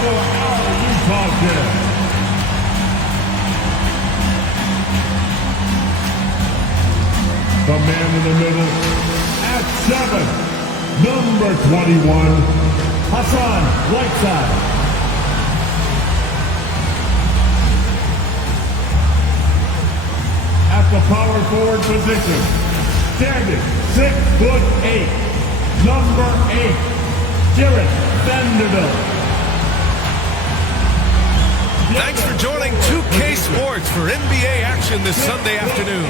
for our Utah Jazz. The man in the middle at 7, number 21, Hassan Whiteside. At the power forward position, standing 6'8", number 8, Jarrett Vanderbilt. Thanks for joining 2K Sports for NBA action this Sunday afternoon.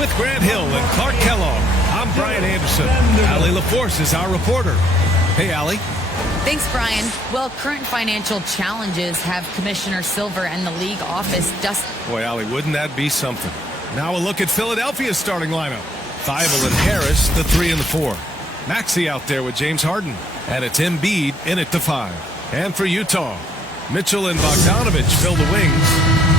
With Grant Hill and Clark Kellogg, I'm Brian Anderson. Allie LaForce is our reporter. Hey, Allie. Thanks, Brian. Well, current financial challenges have Commissioner Silver and the league office dust. Boy, Allie, wouldn't that be something? Now a look at Philadelphia's starting lineup. Thibault and Harris, the 3 and the 4. Maxey out there with James Harden. And it's Embiid in at the 5. And for Utah, Mitchell and Bogdanovich fill the wings.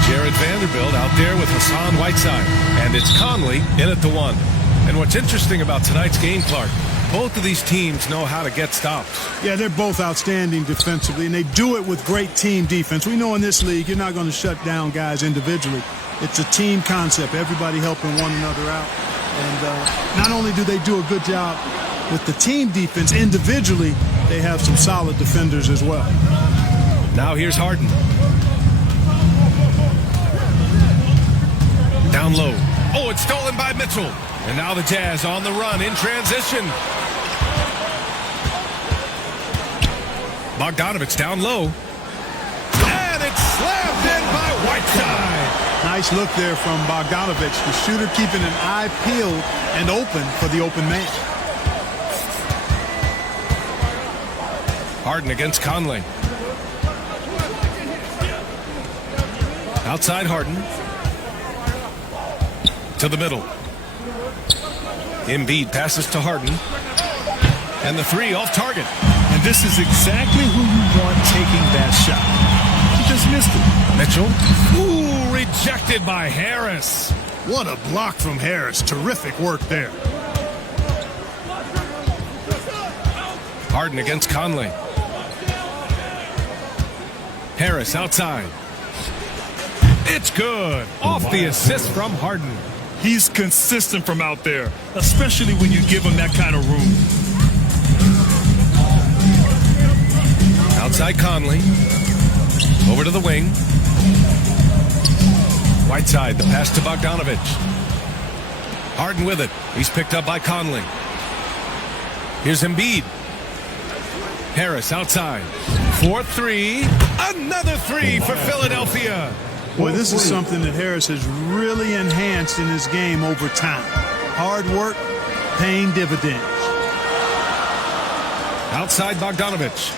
Jarrett Vanderbilt out there with Hassan Whiteside. And it's Conley in at the 1. And what's interesting about tonight's game, Clark, both of these teams know how to get stops. Yeah, they're both outstanding defensively, and they do it with great team defense. We know in this league, you're not going to shut down guys individually. It's a team concept, everybody helping one another out. And not only do they do a good job with the team defense individually, they have some solid defenders as well. Now here's Harden. Down low. Oh, it's stolen by Mitchell. And now the Jazz on the run in transition. Bogdanovich down low. And it's slammed in by Whiteside. Nice look there from Bogdanovich, the shooter keeping an eye peeled and open for the open man. Harden against Conley. Outside Harden. To the middle. Embiid passes to Harden. And the 3 off target. And this is exactly who you want taking that shot. He just missed it. Mitchell. Ooh, rejected by Harris. What a block from Harris. Terrific work there. Harden against Conley. Harris outside. It's good. Off the assist from Harden. He's consistent from out there, especially when you give him that kind of room. Outside Conley. Over to the wing. Whiteside, the pass to Bogdanovich. Harden with it. He's picked up by Conley. Here's Embiid. Harris outside. 4-3. Another 3 for Philadelphia. Boy, this is something that Harris has really enhanced in his game over time. Hard work, paying dividends. Outside Bogdanovich.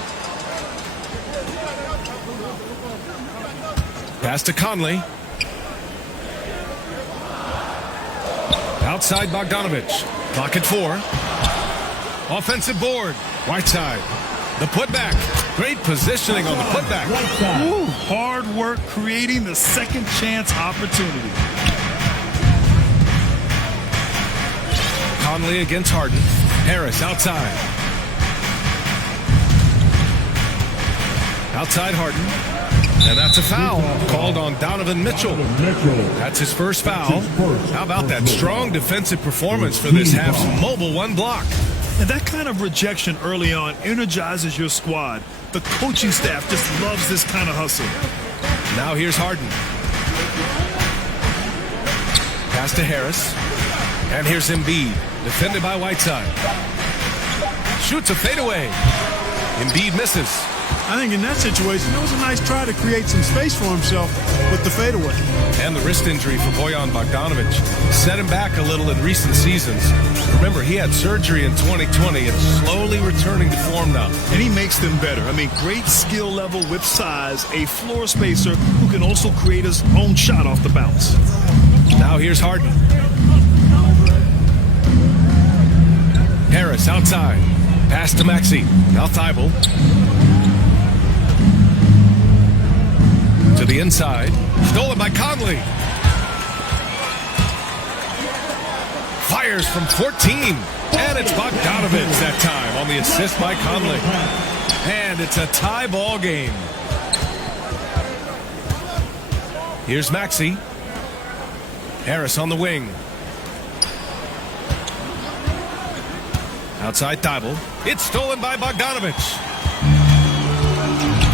Pass to Conley. Outside Bogdanovich. Clock at 4. Offensive board. Whiteside. The putback. Great positioning on the putback. Ooh, hard work creating the second chance opportunity. Conley against Harden. Harris outside. Outside Harden. And that's a foul called on Donovan Mitchell. That's his first foul. How about that strong defensive performance for this half's mobile 1 block? And that kind of rejection early on energizes your squad. The coaching staff just loves this kind of hustle. Now here's Harden. Pass to Harris. And here's Embiid, defended by Whiteside. Shoots a fadeaway. Embiid misses. I think in that situation, it was a nice try to create some space for himself with the fadeaway. And the wrist injury for Bojan Bogdanovich set him back a little in recent seasons. Remember, he had surgery in 2020 and slowly returning to form now. And he makes them better. I mean, great skill level with size, a floor spacer who can also create his own shot off the bounce. Now here's Harden. Harris outside. Pass to Maxey. Now Thibault. To the inside. Stolen by Conley. Fires from 14. And it's Bogdanovich that time on the assist by Conley. And it's a tie ball game. Here's Maxey. Harris on the wing. Outside Thibault. It's stolen by Bogdanovich.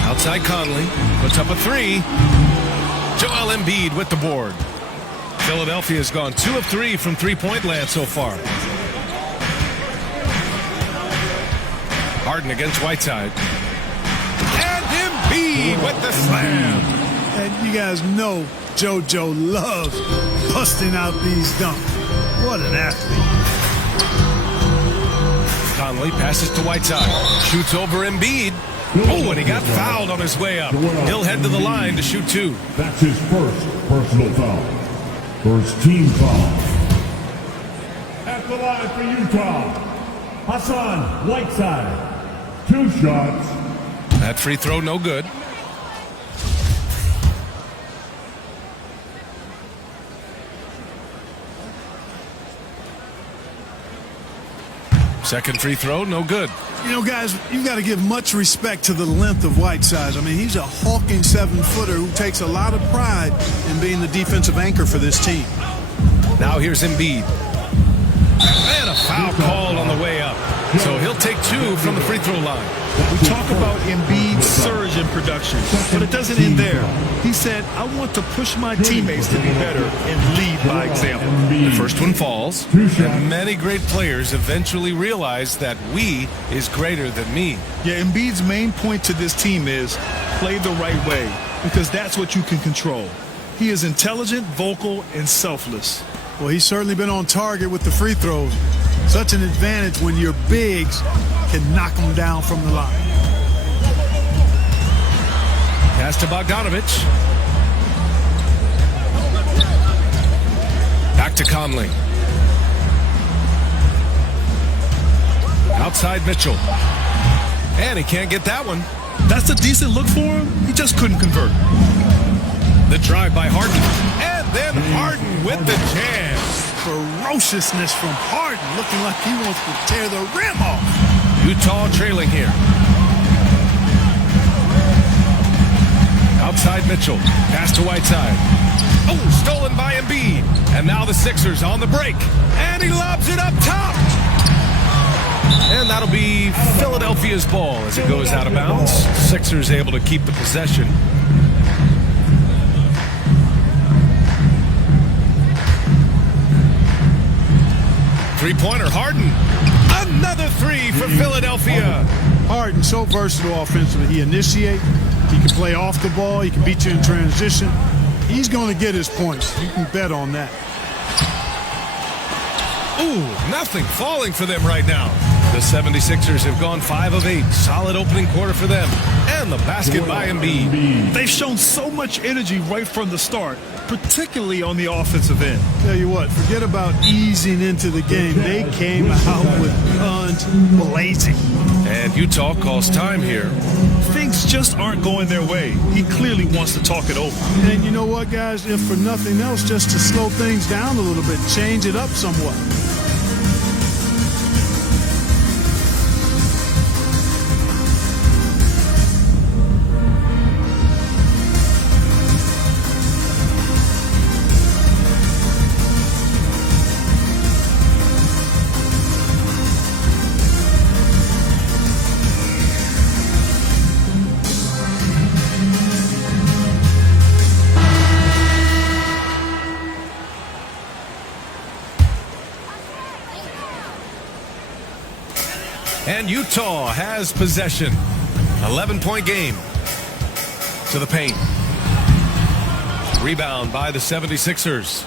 Outside Conley. Puts up a three. Joel Embiid with the board. Philadelphia's gone 2 of 3 from three-point land so far. Harden against Whiteside. And Embiid with the slam. And you guys know JoJo loves busting out these dunks. What an athlete. Conley passes to Whiteside. Shoots over Embiid. Oh, and he got fouled on his way up. He'll head to the line to shoot 2. That's his first personal foul. First team foul. At the line for Utah, Hassan Whiteside. 2 shots. That free throw no good. Second free throw, no good. You know, guys, you got to give much respect to the length of Whiteside. I mean, he's a hulking 7-footer who takes a lot of pride in being the defensive anchor for this team. Now here's Embiid. And a foul called on the way up. So he'll take 2 from the free throw line. We talk about Embiid's surge in production, but it doesn't end there. He said, I want to push my teammates to be better and lead by example. The first one falls, and many great players eventually realize that we is greater than me. Yeah, Embiid's main point to this team is play the right way, because that's what you can control. He is intelligent, vocal, and selfless. Well, he's certainly been on target with the free throws. Such an advantage when your bigs can knock them down from the line. Pass to Bogdanovich. Back to Conley. Outside Mitchell. And he can't get that one. That's a decent look for him. He just couldn't convert. The drive by Harden. And then Harden with the jam. Ferociousness from Harden, looking like he wants to tear the rim off. Utah trailing here. Outside Mitchell. Pass to Whiteside. Oh, stolen by Embiid. And now the Sixers on the break. And he lobs it up top. And that'll be Philadelphia's ball as it goes out of bounds. Sixers able to keep the possession. Three-pointer, Harden. Another 3 for Philadelphia. Harden, so versatile offensively. He initiates. He can play off the ball. He can beat you in transition. He's going to get his points. You can bet on that. Ooh, nothing falling for them right now. The 76ers have gone 5 of 8. Solid opening quarter for them. And the basket by Embiid. They've shown so much energy right from the start, particularly on the offensive end. Tell you what, forget about easing into the game. They came out with guns blazing. And Utah calls time here. Things just aren't going their way. He clearly wants to talk it over. And you know what, guys? If for nothing else, just to slow things down a little bit, change it up somewhat. And Utah has possession. 11-point game. To the paint. Rebound by the 76ers.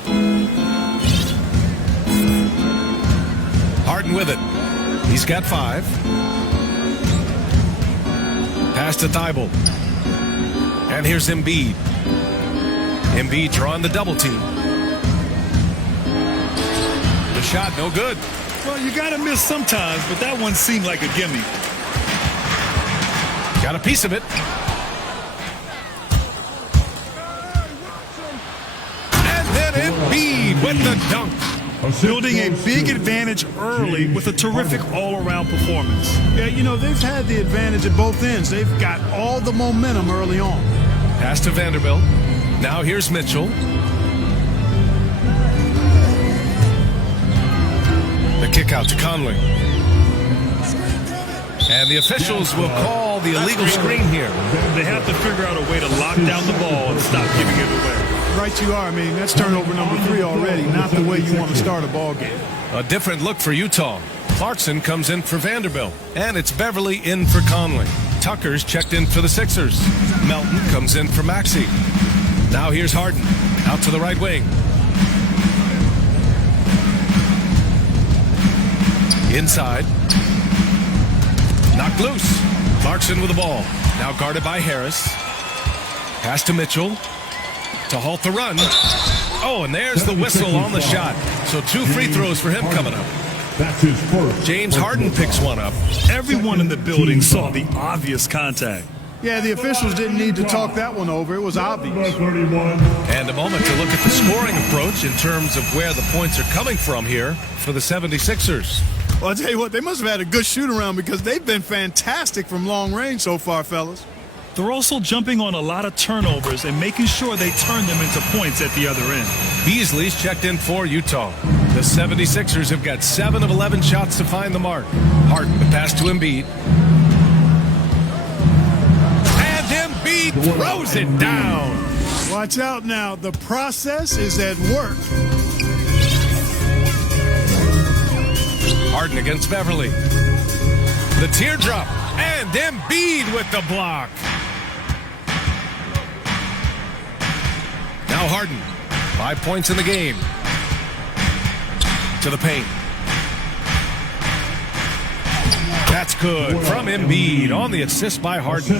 Harden with it. He's got 5. Pass to Thibault. And here's Embiid. Embiid drawing the double team. The shot no good. Well, you got to miss sometimes, but that one seemed like a gimme. Got a piece of it. And then Embiid with the dunk. building a big advantage early with a terrific all-around performance. Yeah, you know, they've had the advantage at both ends. They've got all the momentum early on. Pass to Vanderbilt. Now here's Mitchell. The kick out to Conley. And the officials will call the illegal screen here. They have to figure out a way to lock down the ball and stop giving it away. Right you are. I mean, that's turnover number 3 already. Not the way you want to start a ball game. A different look for Utah. Clarkson comes in for Vanderbilt. And it's Beverly in for Conley. Tucker's checked in for the Sixers. Melton comes in for Maxey. Now here's Harden. Out to the right wing. Inside. Knocked loose. Clarkson with the ball. Now guarded by Harris. Pass to Mitchell. To halt the run. Oh, and there's the whistle on the shot. So 2 free throws for him coming up. That's his first. James Harden picks one up. Everyone in the building saw the obvious contact. Yeah, the officials didn't need to talk that one over. It was obvious. 31. And a moment to look at the scoring approach in terms of where the points are coming from here for the 76ers. Well, I'll tell you what, they must have had a good shoot-around because they've been fantastic from long range so far, fellas. They're also jumping on a lot of turnovers and making sure they turn them into points at the other end. Beasley's checked in for Utah. The 76ers have got 7 of 11 shots to find the mark. Harden, the pass to Embiid. And Embiid throws it down. Watch out now. The process is at work. Harden against Beverly. The teardrop. And Embiid with the block. Now Harden. 5 points in the game. To the paint. That's good from Embiid on the assist by Harden.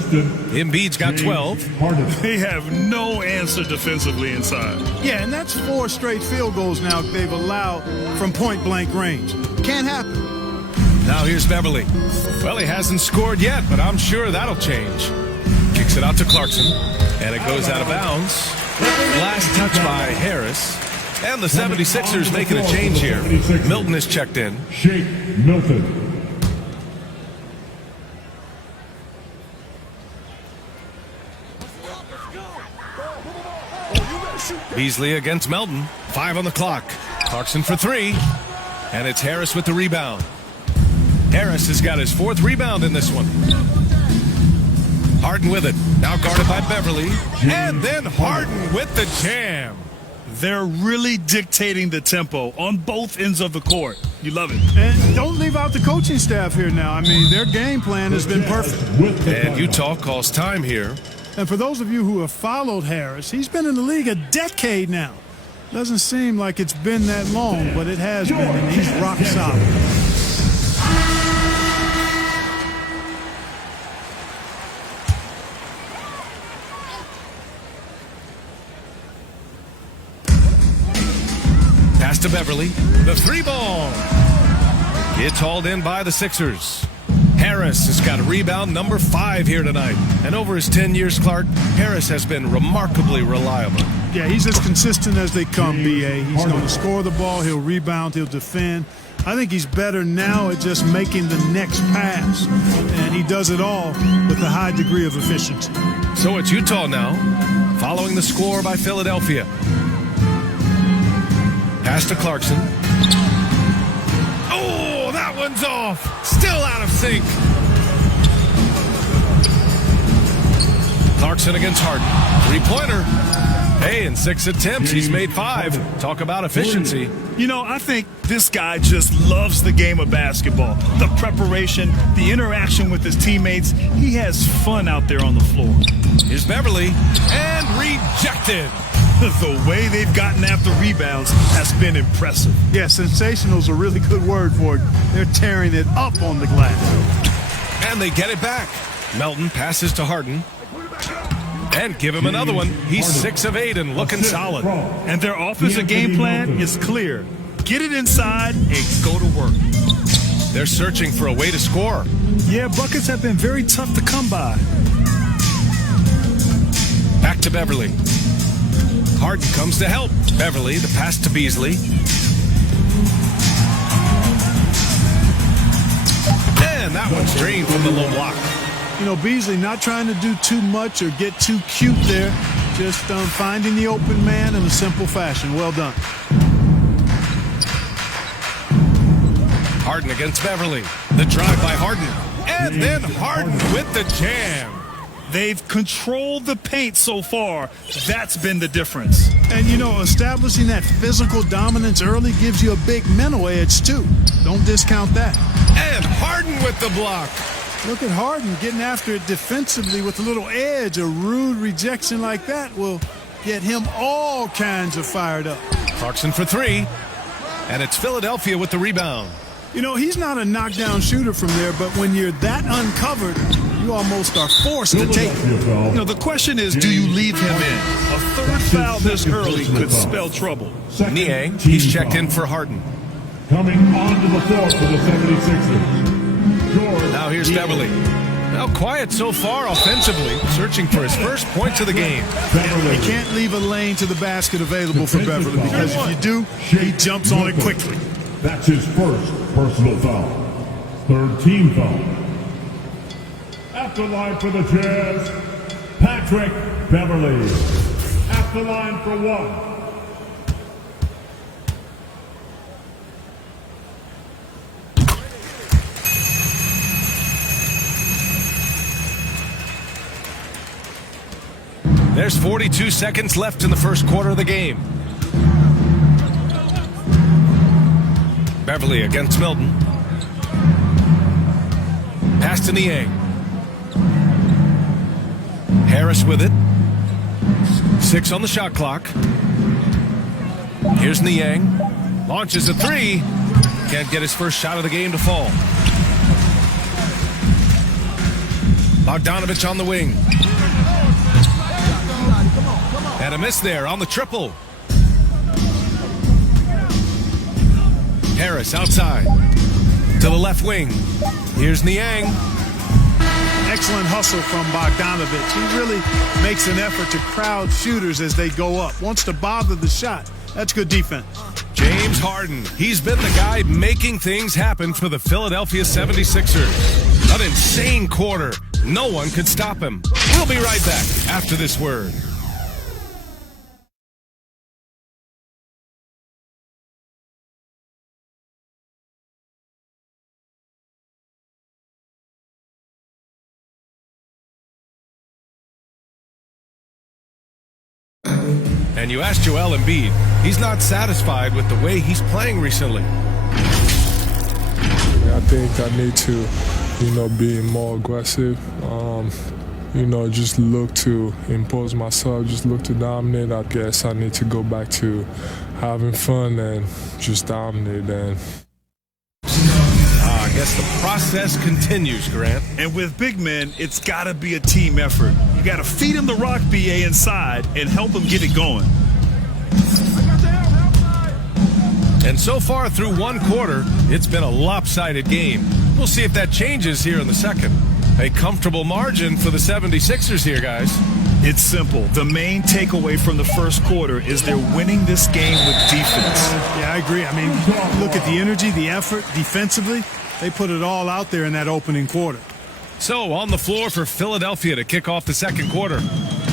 Embiid's got 12. They have no answer defensively inside. Yeah, and that's 4 straight field goals now they've allowed from point-blank range. Can't happen. Now here's Beverly. Well, he hasn't scored yet, but I'm sure that'll change. Kicks it out to Clarkson, and it goes out of bounds. Last touch by Harris. And the 76ers making a change here. Milton is checked in. Shake Milton. Beasley against Melton. 5 on the clock. Clarkson for 3. And it's Harris with the rebound. Harris has got his 4th rebound in this one. Harden with it. Now guarded by Beverly. And then Harden with the jam. They're really dictating the tempo on both ends of the court. You love it. And don't leave out the coaching staff here now. I mean, their game plan has been perfect. And Utah calls time here. And for those of you who have followed Harris, he's been in the league a decade now. Doesn't seem like it's been that long, but it has been, and he's rock solid. Pass to Beverly. The 3-ball. It's hauled in by the Sixers. Harris has got a rebound number 5 here tonight. And over his 10 years, Clark, Harris has been remarkably reliable. Yeah, he's as consistent as they come, B.A. He's going to score the ball, he'll rebound, he'll defend. I think he's better now at just making the next pass. And he does it all with a high degree of efficiency. So it's Utah now, following the score by Philadelphia. Pass to Clarkson. Oh, that one's off. Still out of sync. Clarkson against Harden. 3-pointer. Hey, in 6 attempts, he's made 5. Talk about efficiency. You know, I think this guy just loves the game of basketball. The preparation, the interaction with his teammates. He has fun out there on the floor. Here's Beverly. And rejected. The way they've gotten after rebounds has been impressive. Yeah, sensational is a really good word for it. They're tearing it up on the glass. And they get it back. Melton passes to Harden. And give him another one. He's 6 of 8 and looking solid. And their offensive game plan is clear. Get it inside and go to work. They're searching for a way to score. Yeah, buckets have been very tough to come by. Back to Beverly. Harden comes to help. Beverly, the pass to Beasley. And that one's drained from the low block. You know, Beasley not trying to do too much or get too cute there. Just finding the open man in a simple fashion. Well done. Harden against Beverly. The drive by Harden. And then Harden with the jam. They've controlled the paint so far. That's been the difference. And, you know, establishing that physical dominance early gives you a big mental edge, too. Don't discount that. And Harden with the block. Look at Harden getting after it defensively with a little edge. A rude rejection like that will get him all kinds of fired up. Clarkson for three. And it's Philadelphia with the rebound. You know, he's not a knockdown shooter from there, but when you're that uncovered, you almost are forced to take it. You know, the question is, do you leave him in? A third foul this early could spell trouble. Niang, he's checked in for Harden. Coming onto the floor for the 76ers. Now here's Beverly. Now quiet so far offensively, searching for his first points of the game. You can't leave a lane to the basket available for Beverly, because if you do, he jumps on it quickly. That's his first personal foul. Third team foul. At the line for the Jazz, Patrick Beverly. At the line for one. There's 42 seconds left in the first quarter of the game. Beverly against Milton. Pass to Niang. Harris with it. 6 on the shot clock. Here's Niang. Launches a three. Can't get his first shot of the game to fall. Bogdanovich on the wing. And a miss there on the triple. Harris outside to the left wing. Here's Niang. Excellent hustle from Bogdanovich. He really makes an effort to crowd shooters as they go up. Wants to bother the shot. That's good defense. James Harden. He's been the guy making things happen for the Philadelphia 76ers. An insane quarter. No one could stop him. We'll be right back after this word. And you asked Joel Embiid. He's not satisfied with the way he's playing recently. I think I need to, be more aggressive. Just look to impose myself, just look to dominate. I guess I need to go back to having fun and just dominate. And I guess the process continues, Grant. And with big men, it's got to be a team effort. You got to feed him the rock, BA, inside and help him get it going. And so far through one quarter, it's been a lopsided game. We'll see if that changes here in the second. A comfortable margin for the 76ers here, guys. It's simple. The main takeaway from the first quarter is they're winning this game with defense. Yeah, I agree. I mean, look at the energy, the effort defensively. They put it all out there in that opening quarter. So on the floor for Philadelphia to kick off the second quarter.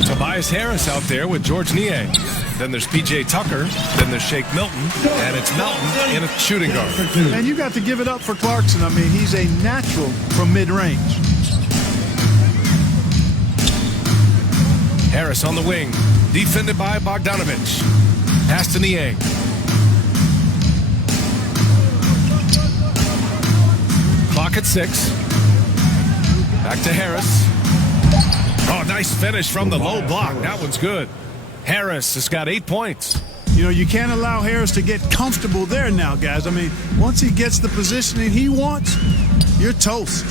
Tobias Harris out there with George Niang. Then there's P.J. Tucker. Then there's Shake Milton. And it's Melton in a shooting guard. And you got to give it up for Clarkson. I mean, he's a natural from mid-range. Harris on the wing. Defended by Bogdanovich. Pass to Niang. Clock at 6. Back to Harris. Oh, nice finish from the low block. That one's good. Harris has got 8 points. You can't allow Harris to get comfortable there now, guys. I mean, once he gets the positioning he wants, you're toast.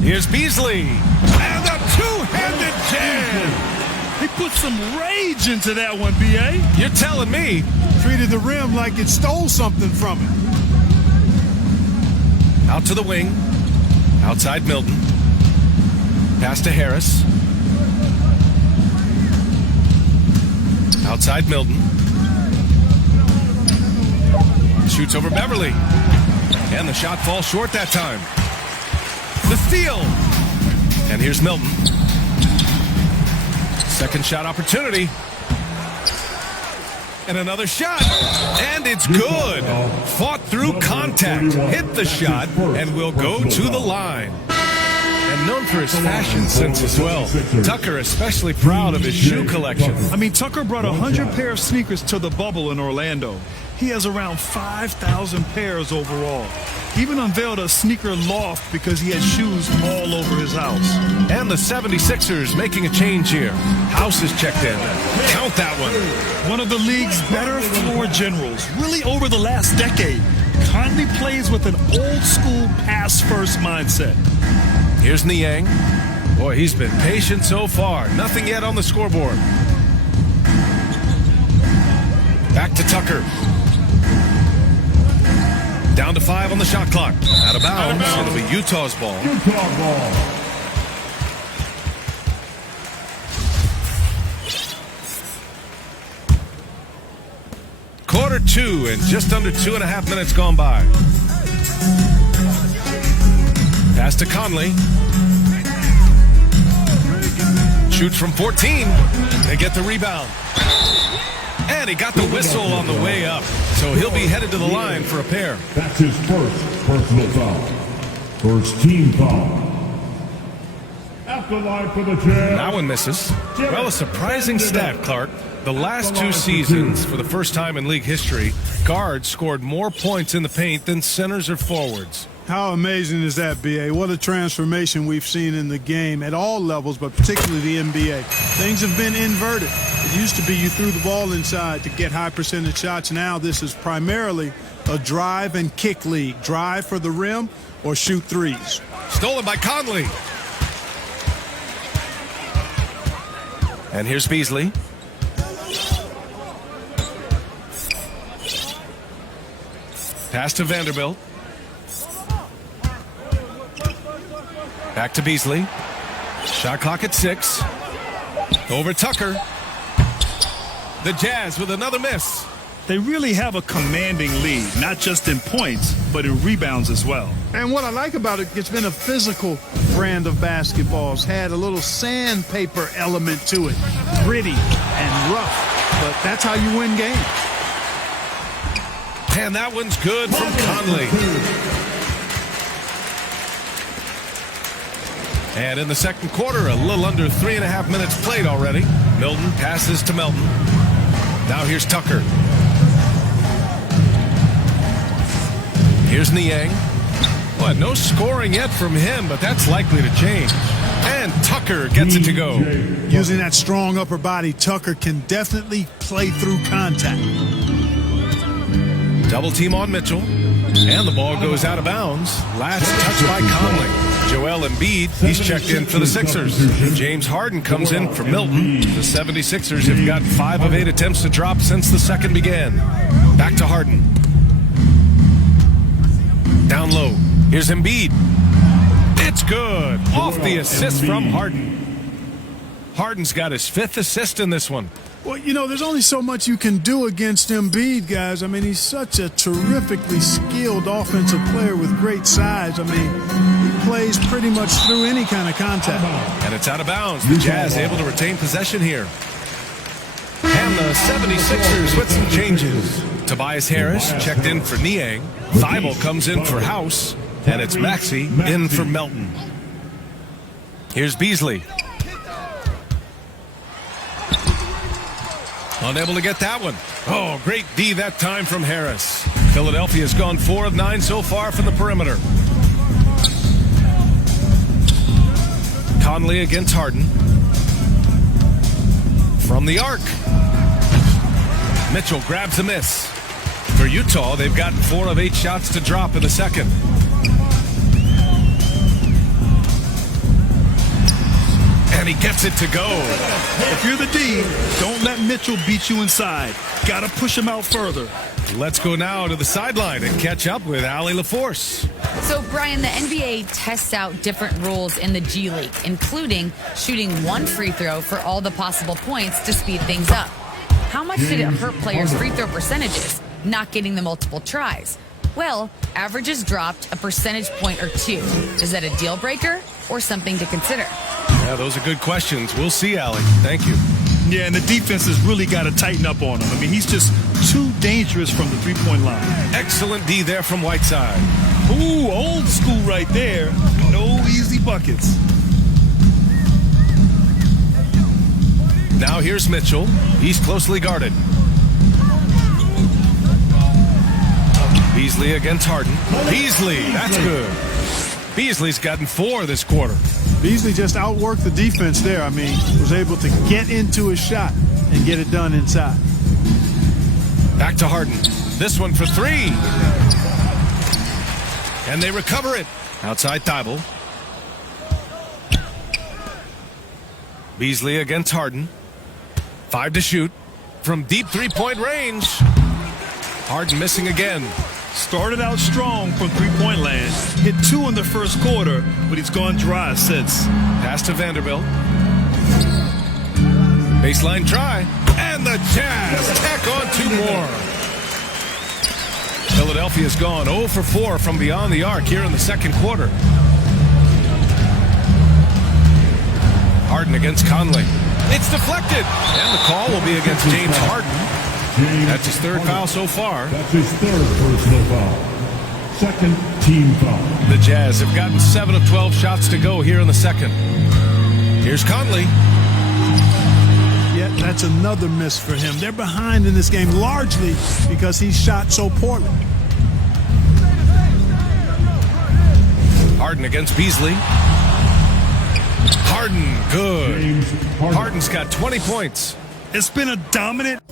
Here's Beasley. And a two-handed jam. He put some rage into that one, B.A. You're telling me. Treated the rim like it stole something from him. Out to the wing. Outside Milton. Pass to Harris. Outside Milton. Shoots over Beverly. And the shot falls short that time. The steal. And here's Milton. Second shot opportunity. And another shot. And it's good. Fought through contact. Hit the shot and will go to the line. And known for his fashion sense as well. Tucker especially proud of his shoe collection. I mean, Tucker brought 100 pair of sneakers to the bubble in Orlando. He has around 5,000 pairs overall. He even unveiled a sneaker loft because he had shoes all over his house. And the 76ers making a change here. House is checked in. Count that one. One of the league's better floor generals, really over the last decade. Conley plays with an old-school pass-first mindset. Here's Niang. Boy, he's been patient so far. Nothing yet on the scoreboard. Back to Tucker. Down to 5 on the shot clock. Out of bounds. It'll be Utah's ball. Utah ball. Quarter 2 and just under 2.5 minutes gone by. Pass to Conley. Shoots from 14. They get the rebound. And he got the whistle on the way up. So he'll be headed to the line for a pair. That's his first personal foul. First team foul. At the line for the Jazz. That one misses. Well, a surprising stat, Clark. The last 2 seasons, for the first time in league history, guards scored more points in the paint than centers or forwards. How amazing is that, B.A.? What a transformation we've seen in the game at all levels, but particularly the NBA. Things have been inverted. It used to be you threw the ball inside to get high percentage shots. Now this is primarily a drive and kick league. Drive for the rim or shoot threes. Stolen by Conley. And here's Beasley. Pass to Vanderbilt. Back to Beasley. Shot clock at 6. Over Tucker. The Jazz with another miss. They really have a commanding lead, not just in points, but in rebounds as well. And what I like about it, it's been a physical brand of basketball. It's had a little sandpaper element to it. Gritty and rough, but that's how you win games. And that one's good from Conley. And in the second quarter, a little under 3.5 minutes played already. Milton passes to Melton. Now here's Tucker. Here's Niang. Well, no scoring yet from him, but that's likely to change. And Tucker gets it to go. Using that strong upper body, Tucker can definitely play through contact. Double team on Mitchell. And the ball goes out of bounds. Last touch by Conley. Joel Embiid, he's checked in for the Sixers. James Harden comes in for Milton. The 76ers have got 5 of 8 attempts to drop since the second began. Back to Harden. Down low. Here's Embiid. It's good. Off the assist from Harden. Harden's got his 5th assist in this one. Well, you know, there's only so much you can do against Embiid, guys. I mean, he's such a terrifically skilled offensive player with great size. I mean, he plays pretty much through any kind of contact. And it's out of bounds. The Jazz able to retain possession here. And the 76ers with some changes. Tobias Harris checked in for Niang. Thibault comes in for House. And it's Maxey in for Melton. Here's Beasley. Unable to get that one. Oh, great D that time from Harris. Philadelphia's gone 4 of 9 so far from the perimeter. Conley against Harden. From the arc. Mitchell grabs a miss. For Utah, they've gotten 4 of 8 shots to drop in the second. And he gets it to go. If you're the D, don't let Mitchell beat you inside. Got to push him out further. Let's go now to the sideline and catch up with Allie LaForce. So, Brian, the NBA tests out different rules in the G League, including shooting 1 free throw for all the possible points to speed things up. How much did it hurt players' free throw percentages, not getting the multiple tries? Well, averages dropped a percentage point or two. Is that a deal breaker or something to consider? Yeah, those are good questions. We'll see, Alec. Thank you. Yeah, and the defense has really got to tighten up on him. I mean, he's just too dangerous from the three-point line. Excellent D there from Whiteside. Ooh, old school right there. No easy buckets. Now here's Mitchell. He's closely guarded. Beasley against Harden. Beasley, that's good. Beasley's gotten 4 this quarter. Beasley just outworked the defense there. I mean, was able to get into his shot and get it done inside. Back to Harden. This one for 3. And they recover it. Outside Thibault. Beasley against Harden. 5 to shoot. From deep three-point range. Harden missing again. Started out strong from three-point land. Hit 2 in the first quarter, but he's gone dry since. Pass to Vanderbilt. Baseline try. And the Jazz tack on 2 more. Philadelphia's gone 0 for 4 from beyond the arc here in the second quarter. Harden against Conley. It's deflected. And the call will be against James Harden. That's his 3rd foul so far. That's his 3rd personal foul. 2nd team foul. The Jazz have gotten 7 of 12 shots to go here in the second. Here's Conley. Yet that's another miss for him. They're behind in this game largely because he shot so poorly. Harden against Beasley. Harden, good. Harden's got 20 points. It's been a dominant.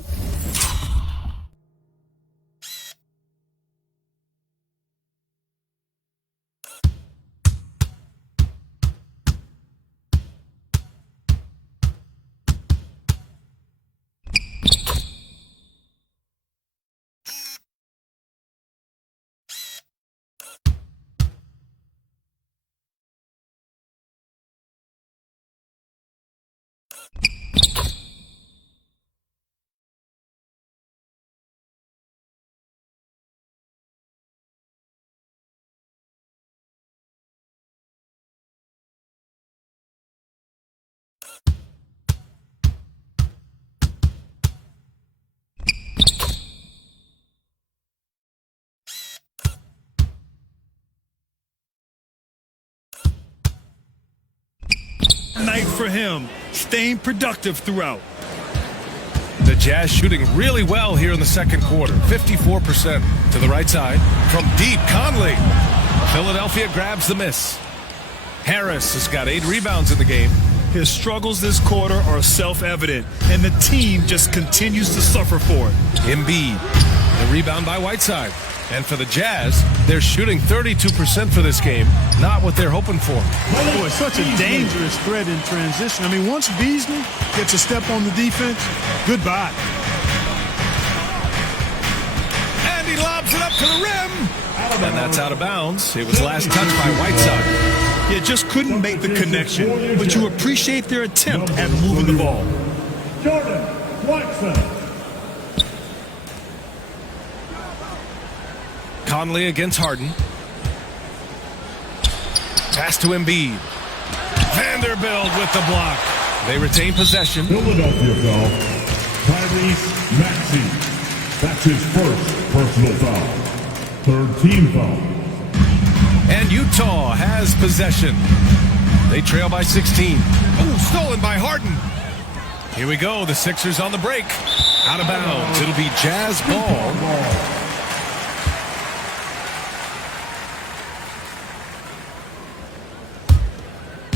Night for him, staying productive throughout. The Jazz shooting really well here in the second quarter. 54% to the right side. From deep, Conley. Philadelphia grabs the miss. Harris has got 8 rebounds in the game. His struggles this quarter are self-evident, and the team just continues to suffer for it. Embiid. The rebound by Whiteside. And for the Jazz, they're shooting 32% for this game. Not what they're hoping for. Boy, such a dangerous threat in transition. I mean, once Beasley gets a step on the defense, goodbye. And he lobs it up to the rim. And that's out of bounds. It was last touched by Whiteside. You just couldn't make the connection, but you appreciate their attempt at moving the ball. Jordan Whiteside. Conley against Harden. Pass to Embiid. Vanderbilt with the block. They retain possession. Philadelphia foul. Tyrese Maxey. That's his 1st personal foul. 3rd team foul. And Utah has possession. They trail by 16. Oh, stolen by Harden. Here we go. The Sixers on the break. Out of bounds. It'll be Jazz ball.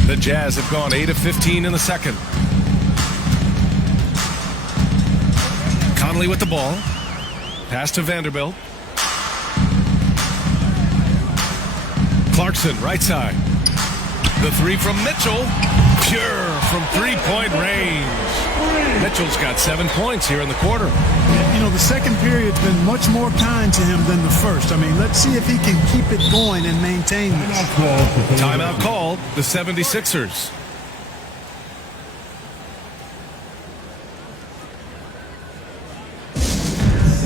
The Jazz have gone 8 of 15 in the second. Conley with the ball. Pass to Vanderbilt. Clarkson, right side. The 3 from Mitchell. Pure from three-point range. Mitchell's got 7 points here in the quarter. You know, the second period's been much more kind to him than the first. I mean, let's see if he can keep it going and maintain this. Timeout called. The 76ers.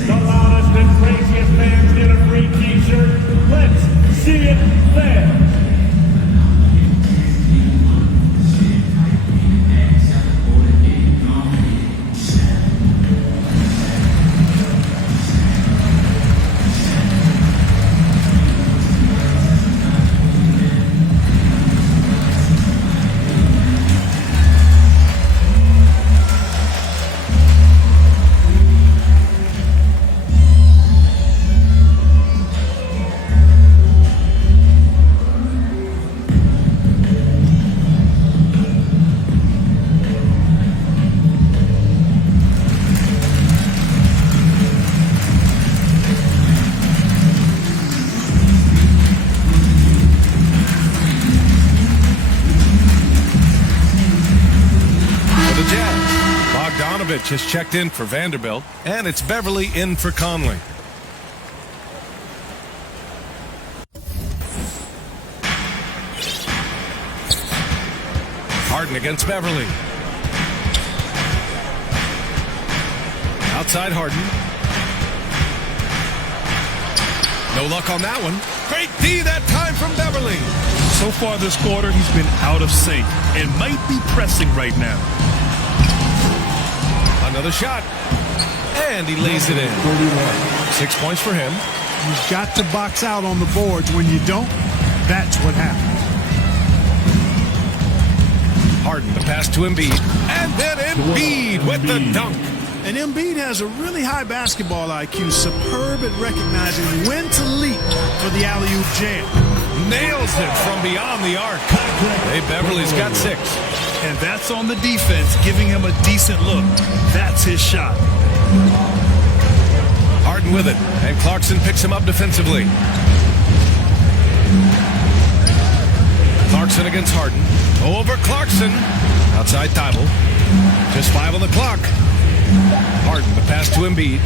The loudest and craziest fans get a free t-shirt. Let's see it there. Has checked in for Vanderbilt, and it's Beverly in for Conley. Harden against Beverly. Outside Harden. No luck on that one. Great D that time from Beverly. So far this quarter, he's been out of sync and might be pressing right now. Another shot. And he lays it in. 6 points for him. You've got to box out on the boards. When you don't, that's what happens. Harden, the pass to Embiid. And then Embiid with the dunk. And Embiid has a really high basketball IQ, superb at recognizing when to leap for the alley-oop jam. Nails it from beyond the arc. Hey, Beverly's got 6. And that's on the defense, giving him a decent look. That's his shot. Harden with it, and Clarkson picks him up defensively. Clarkson against Harden. Over Clarkson. Outside Thibault. Just 5 on the clock. Harden, the pass to Embiid.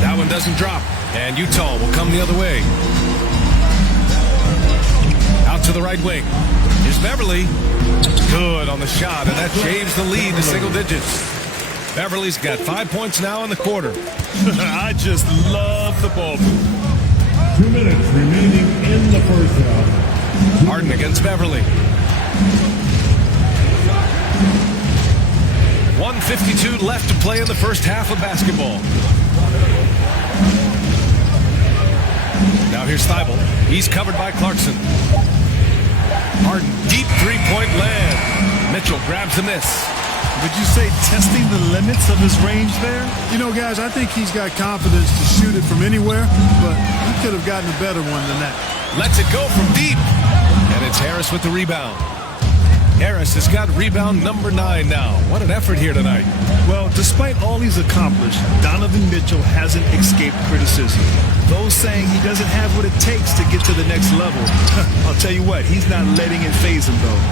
That one doesn't drop, and Utah will come the other way. Out to the right wing. Here's Beverly. Good on the shot, and that changed the lead to single digits. Beverly's got 5 points now in the quarter. I just love the ball. 2 minutes remaining in the first half. Harden against Beverly. 1:52 left to play in the first half of basketball. Now here's Thibault. He's covered by Clarkson. Harden, deep three-point land. Mitchell grabs the miss. Would you say testing the limits of his range there? You know, guys, I think he's got confidence to shoot it from anywhere, but he could have gotten a better one than that. Lets it go from deep. And it's Harris with the rebound. Harris has got rebound number 9 now. What an effort here tonight. Well, despite all he's accomplished, Donovan Mitchell hasn't escaped criticism. Those saying he doesn't have what it takes to get to the next level. I'll tell you what, he's not letting it faze him, though.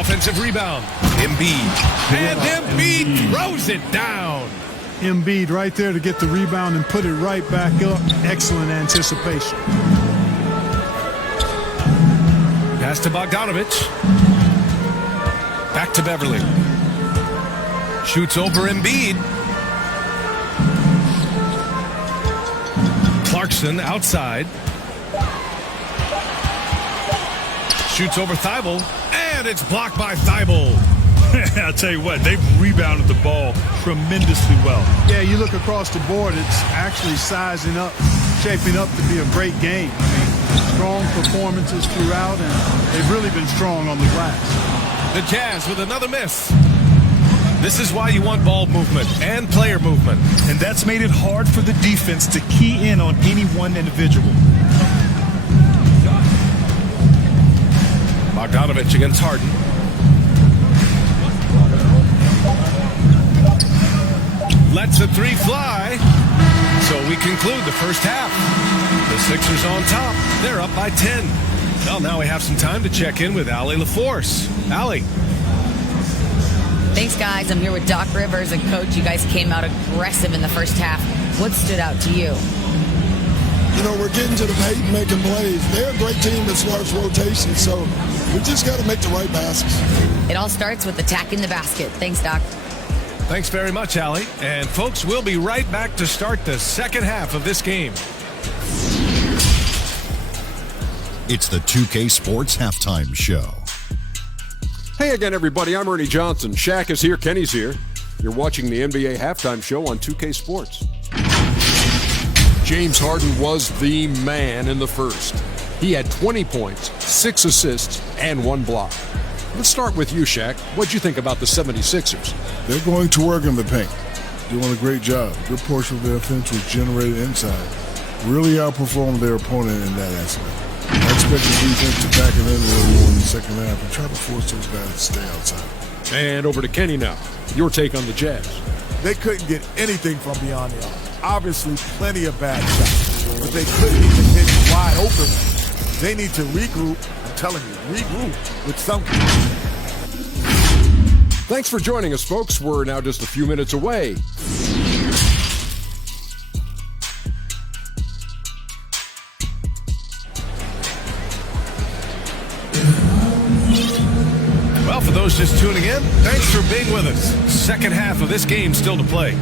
Offensive rebound. Embiid. And Embiid throws it down. Embiid right there to get the rebound and put it right back up. Excellent anticipation. Pass to Bogdanovich. Back to Beverly. Shoots over Embiid. Clarkson outside. Shoots over Thibault. And it's blocked by Thibault. I'll tell you what, they've rebounded the ball tremendously well. Yeah, you look across the board, it's actually sizing up, shaping up to be a great game. I mean, strong performances throughout, and they've really been strong on the glass. The Jazz with another miss. This is why you want ball movement and player movement. And that's made it hard for the defense to key in on any one individual. Bogdanovich against Harden. Lets a 3 fly. So we conclude the first half. The Sixers on top. They're up by 10. Well, now we have some time to check in with Allie LaForce. Allie. Thanks, guys. I'm here with Doc Rivers and Coach. You guys came out aggressive in the first half. What stood out to you? You know, we're getting to the paint and making plays. They're a great team that starts rotation, so we just got to make the right passes. It all starts with attacking the basket. Thanks, Doc. Thanks very much, Allie. And folks, we'll be right back to start the second half of this game. It's the 2K Sports Halftime Show. Hey again, everybody. I'm Ernie Johnson. Shaq is here. Kenny's here. You're watching the NBA Halftime Show on 2K Sports. James Harden was the man in the first. He had 20 points, 6 assists, and 1 block. Let's start with you, Shaq. What'd you think about the 76ers? They're going to work in the paint. Doing a great job. Good portion of their offense was generated inside. Really outperformed their opponent in that aspect. I expect the defense to back it in a little more in the second half and try to force those guys to stay outside. And over to Kenny now. Your take on the Jazz. They couldn't get anything from beyond the arc. Obviously, plenty of bad shots, but they couldn't even hit wide open ones. They need to regroup. I'm telling you, regroup with something. Thanks for joining us, folks. We're now just a few minutes away. Well, for those just tuning in, thanks for being with us. Second half of this game still to play.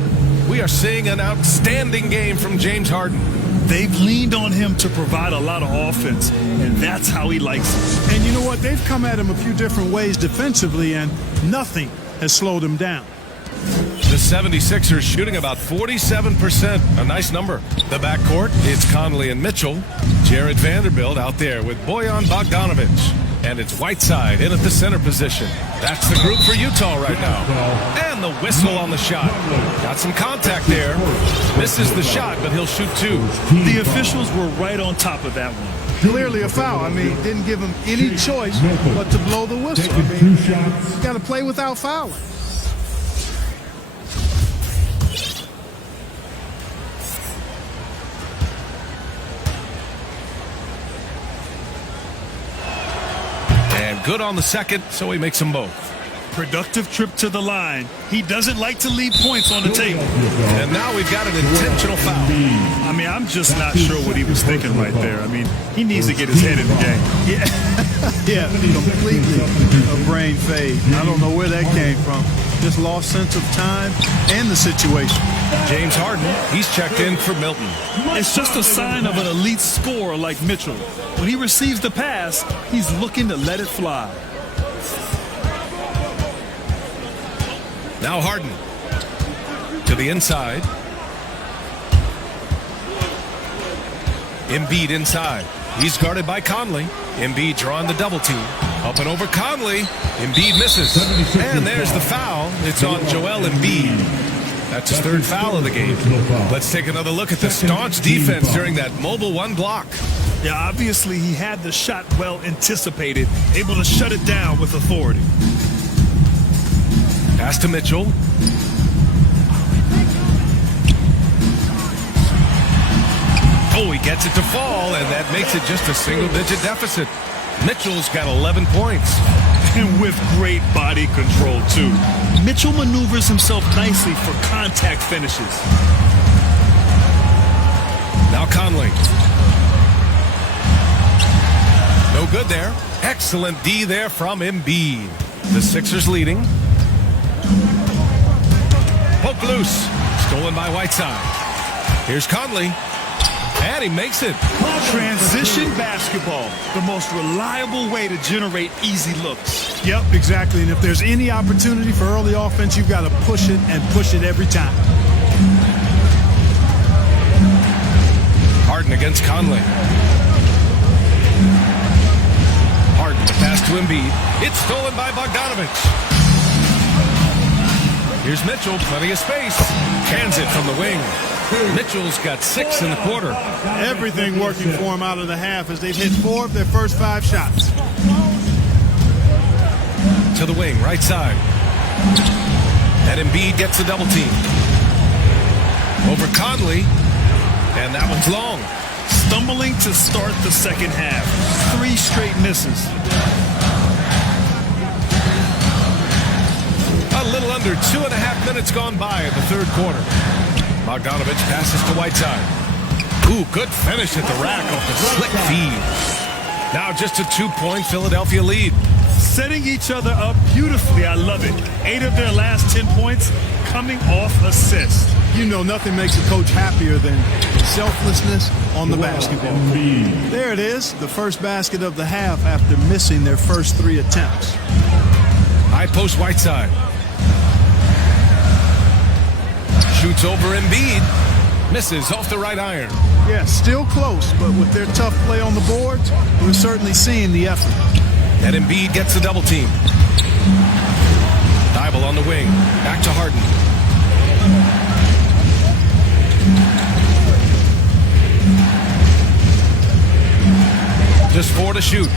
We are seeing an outstanding game from James Harden. They've leaned on him to provide a lot of offense, and that's how he likes it. And you know what? They've come at him a few different ways defensively, and nothing has slowed him down. The 76ers shooting about 47%, a nice number. The backcourt, it's Conley and Mitchell. Jared Vanderbilt out there with Bojan Bogdanovic. And it's Whiteside in at the center position. That's the group for Utah right now. And the whistle on the shot. Got some contact there. Misses the shot, but he'll shoot 2. The officials were right on top of that one. Clearly a foul. I mean, didn't give him any choice but to blow the whistle. I mean, you got to play without fouling. Good on the second, so he makes them both. Productive trip to the line. He doesn't like to leave points on the table. And now we've got an intentional foul. I mean, I'm just not sure what he was thinking right there. I mean, he needs to get his head in the game. Yeah, completely a brain fade. I don't know where that came from. Just lost sense of time and the situation. James Harden, he's checked in for Milton. It's just a sign of an elite scorer like Mitchell. When he receives the pass, he's looking to let it fly. Now Harden to the inside. Embiid inside. He's guarded by Conley. Embiid drawing the double team. Up and over Conley. Embiid misses. And there's the foul. It's on Joel Embiid. That's his third foul of the game. Let's take another look at the staunch defense during that mobile 1 block. Yeah, obviously he had the shot well anticipated, able to shut it down with authority. Pass to Mitchell. Oh, he gets it to fall, and that makes it just a single-digit deficit. Mitchell's got 11 points. And with great body control, too. Mitchell maneuvers himself nicely for contact finishes. Now Conley. No good there. Excellent D there from Embiid. The Sixers leading. Poke loose. Stolen by Whiteside. Here's Conley. And he makes it. Transition basketball, the most reliable way to generate easy looks. Yep, exactly. And if there's any opportunity for early offense, you've got to push it and push it every time. Harden against Conley. Harden, the pass to Embiid. It's stolen by Bogdanovic. Here's Mitchell, plenty of space. Cans it from the wing. Mitchell's got 6 in the quarter. Everything working for him out of the half as they've hit 4 of their first 5 shots. To the wing, right side. And Embiid gets a double team. Over Conley. And that one's long. Stumbling to start the second half. 3 straight misses. A little under 2.5 minutes gone by in the third quarter. Bogdanovic passes to Whiteside. Ooh, good finish at the rack off the slick feed. Now just a 2-point Philadelphia lead. Setting each other up beautifully. I love it. 8 of their last 10 points coming off assists. You know, nothing makes a coach happier than selflessness on the basketball court. There it is, the first basket of the half after missing their first 3 attempts. High post Whiteside. Shoots over Embiid. Misses off the right iron. Yeah, still close, but with their tough play on the boards, we're certainly seeing the effort. And Embiid gets the double team. Thibault on the wing. Back to Harden. Just 4 to shoot.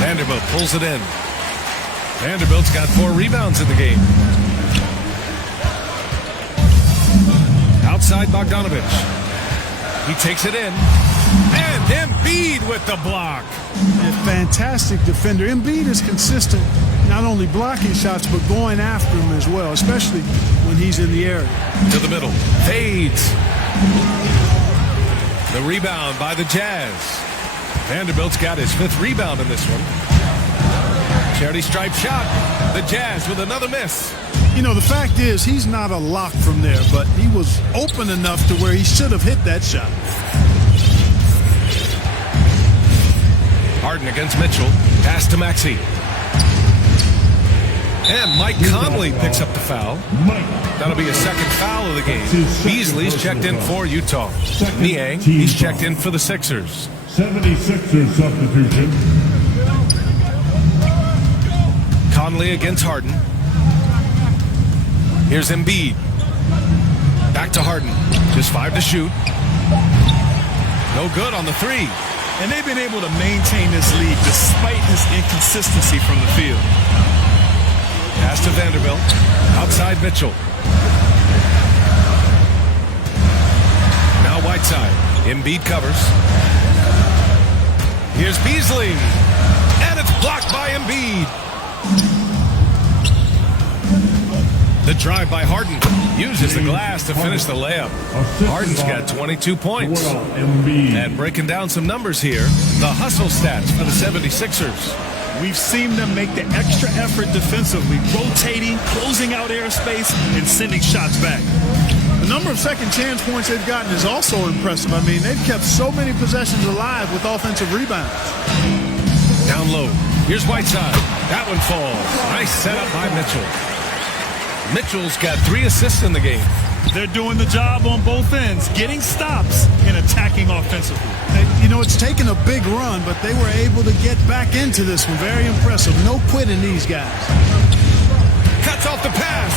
Vanderbilt pulls it in. Vanderbilt's got 4 rebounds in the game. Outside Bogdanovich. He takes it in. And Embiid with the block. A fantastic defender. Embiid is consistent, not only blocking shots, but going after them as well, especially when he's in the area. To the middle. Fades. The rebound by the Jazz. Vanderbilt's got his 5th rebound in this one. Charity stripe shot. The Jazz with another miss. You know, the fact is he's not a lock from there, but he was open enough to where he should have hit that shot. Harden against Mitchell. Pass to Maxey. And Mike Conley picks up the foul. That'll be a second foul of the game. Beasley's checked in for Utah. Niang, he's checked in for the Sixers. 76ers substitution. Conley against Harden. Here's Embiid. Back to Harden. Just 5 to shoot. No good on the 3. And they've been able to maintain this lead despite his inconsistency from the field. Pass to Vanderbilt. Outside Mitchell. Now Whiteside. Embiid covers. Here's Beasley. And it's blocked by Embiid. The drive by Harden. Uses the glass to finish the layup. Harden's got 22 points. And breaking down some numbers here, the hustle stats for the 76ers. We've seen them make the extra effort defensively, rotating, closing out airspace, and sending shots back. The number of second chance points they've gotten is also impressive. I mean, they've kept so many possessions alive with offensive rebounds. Down low. Here's Whiteside. That one falls. Nice setup by Mitchell. Mitchell's got 3 assists in the game. They're doing the job on both ends, getting stops and attacking offensively. You know, it's taken a big run, but they were able to get back into this one. Very impressive. No quitting these guys. Cuts off the pass.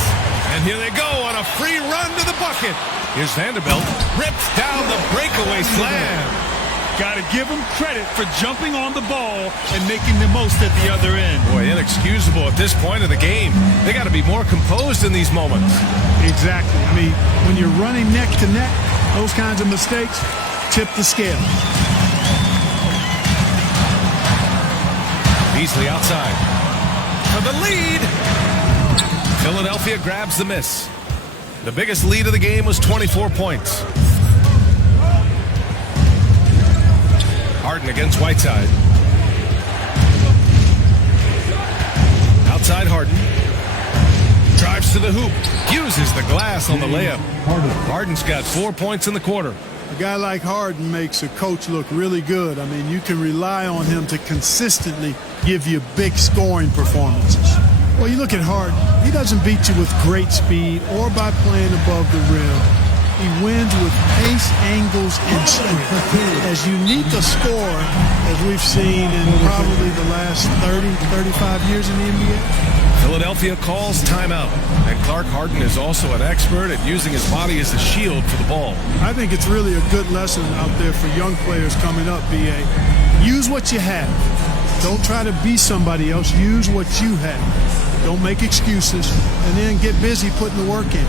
And here they go on a free run to the bucket. Here's Vanderbilt. Rips down the breakaway slam. Got to give them credit for jumping on the ball and making the most at the other end. Boy, inexcusable at this point of the game. They got to be more composed in these moments. Exactly. I mean, when you're running neck to neck, those kinds of mistakes tip the scale. Beasley outside. For the lead. Philadelphia grabs the miss. The biggest lead of the game was 24 points. Harden against Whiteside. Outside Harden. Drives to the hoop. Uses the glass on the layup. Harden's got 4 points in the quarter. A guy like Harden makes a coach look really good. I mean, you can rely on him to consistently give you big scoring performances. Well, you look at Harden. He doesn't beat you with great speed or by playing above the rim. He wins with pace, angles, and strength. As unique a scorer as we've seen in probably the last 30, 35 years in the NBA. Philadelphia calls timeout. And Clark Harden is also an expert at using his body as a shield for the ball. I think it's really a good lesson out there for young players coming up, B.A. Use what you have. Don't try to be somebody else. Use what you have. Don't make excuses. And then get busy putting the work in.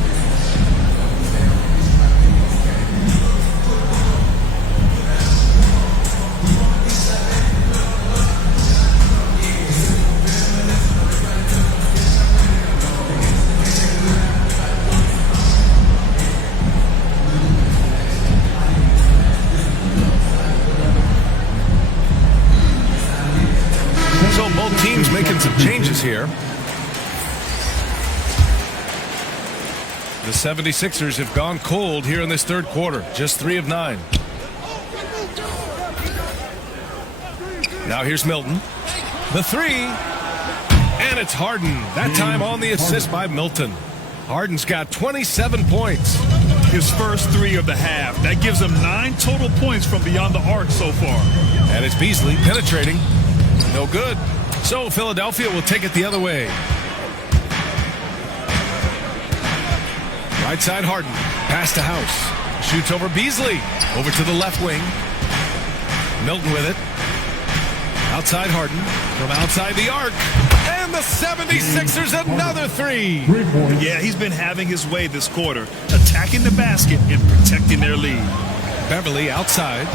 changes here. The 76ers have gone cold here in this third quarter. Just 3 of 9. Now here's Milton. The 3. And it's Harden. That time on the assist by Milton. Harden's got 27 points. His first 3 of the half. That gives him 9 total points from beyond the arc so far. And it's Beasley penetrating. No good. So Philadelphia will take it the other way. Right side Harden. Pass to House. Shoots over Beasley. Over to the left wing. Milton with it. Outside Harden. From outside the arc. And the 76ers another 3. Yeah, he's been having his way this quarter. Attacking the basket and protecting their lead. Beverly outside.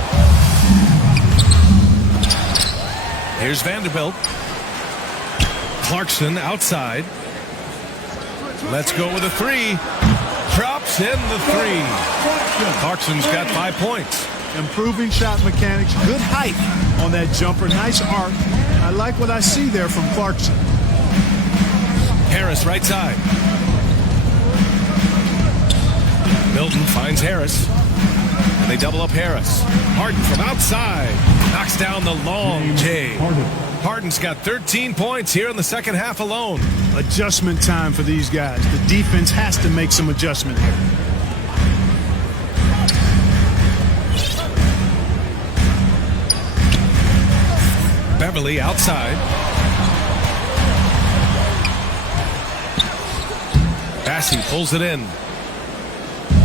Here's Vanderbilt. Clarkson outside. Let's go with a 3. Drops in the 3. Clarkson's got 5 points. Improving shot mechanics. Good height on that jumper. Nice arc. I like what I see there from Clarkson. Harris right side. Milton finds Harris. And they double up Harris. Harden from outside. Knocks down the long J. Harden's got 13 points here in the second half alone. Adjustment time for these guys. The defense has to make some adjustment here. Beverly outside. Bassey pulls it in.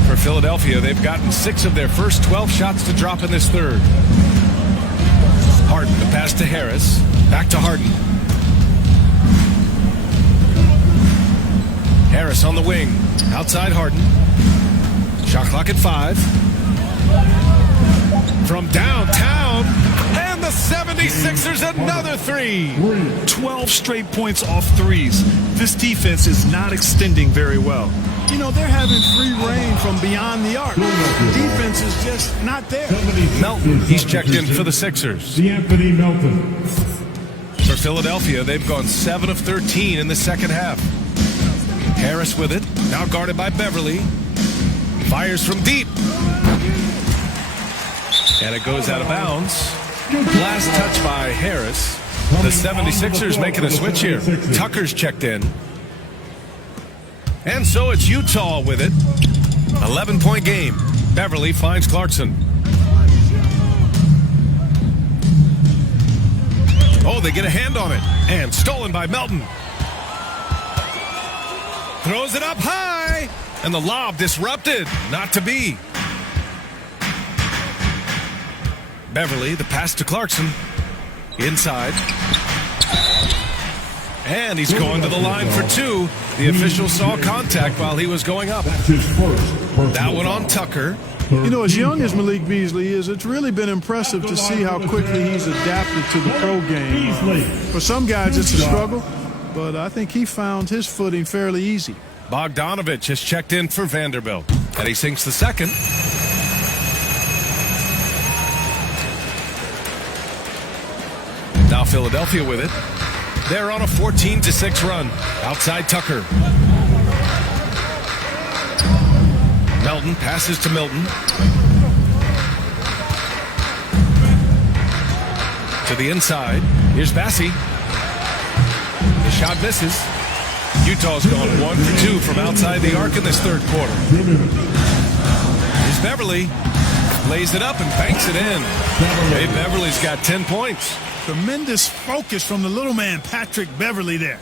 For Philadelphia, they've gotten 6 of their first 12 shots to drop in this third. Harden, the pass to Harris. Back to Harden. Harris on the wing. Outside Harden. Shot clock at 5. From downtown. And the 76ers another 3. 12 straight points off threes. This defense is not extending very well. You know, they're having free reign from beyond the arc. The defense is just not there. Melton, he's checked in for the Sixers. Anthony Melton. For Philadelphia, they've gone 7 of 13 in the second half. Harris with it. Now guarded by Beverly. Fires from deep. And it goes out of bounds. Last touch by Harris. The 76ers making a switch here. Tucker's checked in. And so it's Utah with it. 11-point game. Beverly finds Clarkson. Oh, they get a hand on it. And stolen by Melton. Throws it up high. And the lob disrupted. Not to be. Beverly, the pass to Clarkson. Inside. And he's going to the line for 2. The official saw contact while he was going up. That one on Tucker. You know, as young as Malik Beasley is, it's really been impressive to see how quickly he's adapted to the pro game. For some guys, it's a struggle, but I think he found his footing fairly easy. Bogdanovich has checked in for Vanderbilt. And he sinks the second. Now Philadelphia with it. They're on a 14-6 run. Outside Tucker. Melton passes to Milton. To the inside. Here's Bassey. The shot misses. Utah's gone 1 for 2 from outside the arc in this third quarter. Here's Beverly. Lays it up and banks it in. Hey, Beverly's got 10 points. Tremendous focus from the little man, Patrick Beverly, there.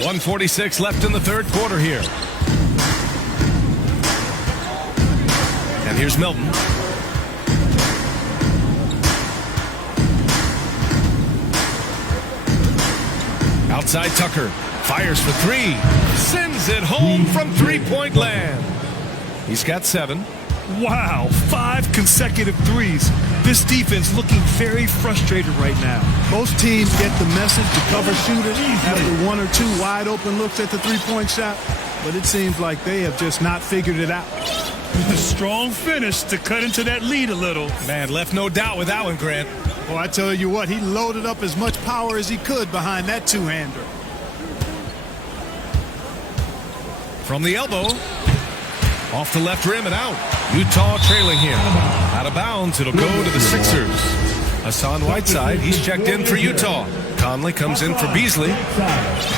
1:46 left in the third quarter here. And here's Milton. Outside Tucker. Fires for 3. Sends it home from three-point land. He's got 7. Wow, 5 consecutive threes. This defense looking very frustrated right now. Most teams get the message to cover shooters after 1 or 2 wide open looks at the three-point shot, but it seems like they have just not figured it out. With a strong finish to cut into that lead a little. Man, left no doubt with that one, Grant. Oh, I tell you what, he loaded up as much power as he could behind that two-hander. From the elbow. Off the left rim and out. Utah trailing here. Out of bounds, it'll go to the Sixers. Hassan Whiteside, he's checked in for Utah. Conley comes in for Beasley.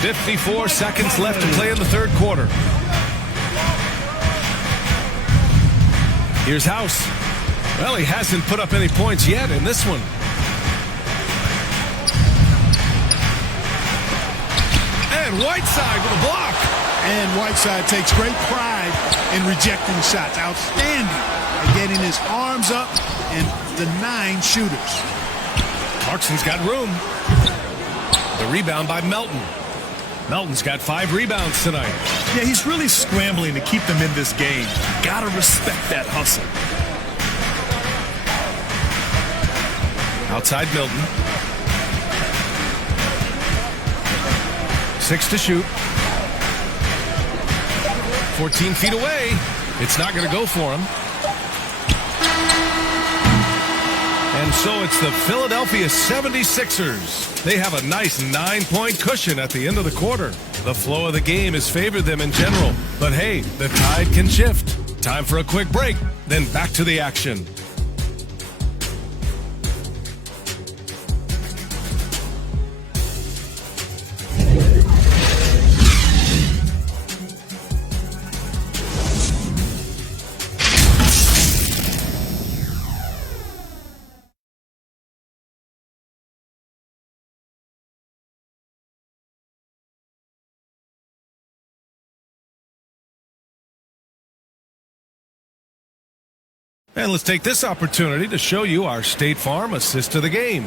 54 seconds left to play in the third quarter. Here's House. Well, he hasn't put up any points yet in this one. And Whiteside with a block. And Whiteside takes great pride in rejecting shots. Outstanding at getting his arms up and denying shooters. Clarkson's got room. The rebound by Melton. Melton's got 5 rebounds tonight. Yeah, he's really scrambling to keep them in this game. Gotta respect that hustle. Outside Milton. 6 to shoot. 14 feet away. It's not going to go for him. And so it's the Philadelphia 76ers. They have a nice 9-point cushion at the end of the quarter. The flow of the game has favored them in general. But hey, the tide can shift. Time for a quick break, then back to the action. And let's take this opportunity to show you our State Farm assist of the game.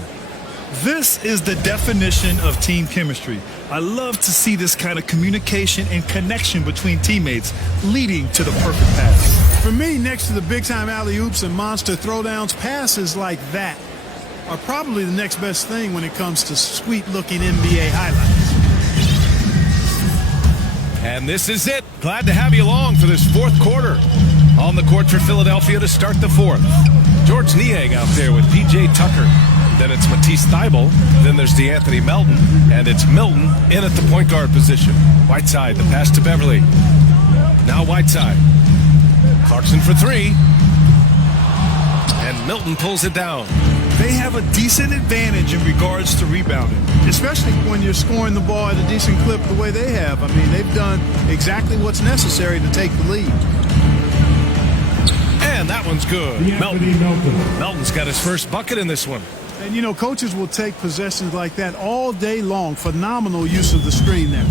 This is the definition of team chemistry. I love to see this kind of communication and connection between teammates leading to the perfect pass. For me, next to the big-time alley-oops and monster throwdowns, passes like that are probably the next best thing when it comes to sweet-looking NBA highlights. And this is it. Glad to have you along for this fourth quarter. On the court for Philadelphia to start the fourth. George Niang out there with P.J. Tucker. Then it's Matisse Thybulle. Then there's DeAnthony Melton. And it's Milton in at the point guard position. Whiteside, the pass to Beverly. Now Whiteside. Clarkson for 3. And Milton pulls it down. They have a decent advantage in regards to rebounding. Especially when you're scoring the ball at a decent clip the way they have. I mean, they've done exactly what's necessary to take the lead. And that one's good. Melton's got his first bucket in this one. And, you know, coaches will take possessions like that all day long. Phenomenal use of the screen there.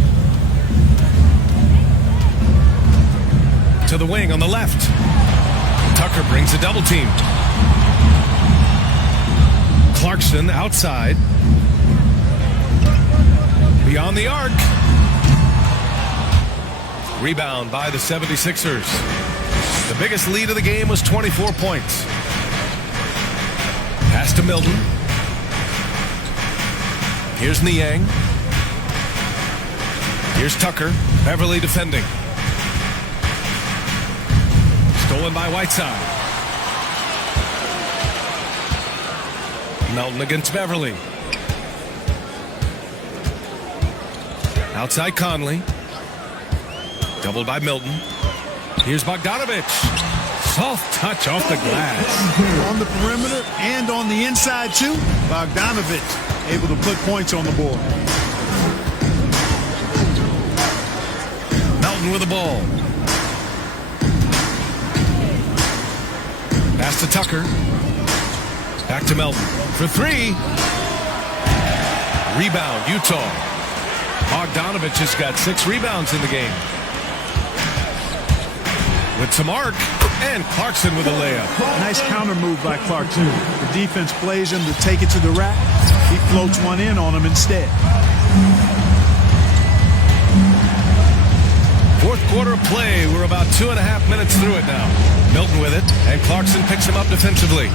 To the wing on the left. Tucker brings a double team. Clarkson outside. Beyond the arc. Rebound by the 76ers. The biggest lead of the game was 24 points. Pass to Milton. Here's Niang. Here's Tucker. Beverly defending. Stolen by Whiteside. Melton against Beverly. Outside Conley. Doubled by Milton. Here's Bogdanovich. Soft touch off the glass. On the perimeter and on the inside, too. Bogdanovich able to put points on the board. Melton with the ball. Pass to Tucker. Back to Melton for 3. Rebound, Utah. Bogdanovich has got 6 rebounds in the game. With some arc, and Clarkson with a layup. Nice counter move by Clarkson. The defense plays him to take it to the rack. He floats one in on him instead. Fourth quarter of play. We're about 2.5 minutes through it now. Milton with it, and Clarkson picks him up defensively.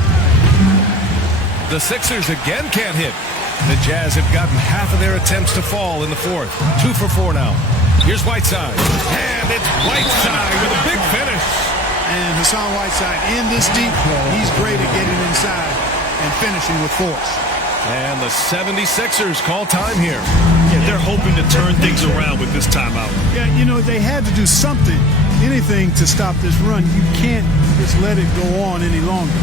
The Sixers again can't hit. The Jazz have gotten half of their attempts to fall in the fourth. 2 for 4 now. Here's Whiteside. And it's Whiteside with a big finish. And Hassan Whiteside in this deep, he's great at getting inside and finishing with force. And the 76ers call time here. Yeah, they're hoping to turn things around with this timeout. Yeah, you know, they had to do something, anything to stop this run. You can't just let it go on any longer.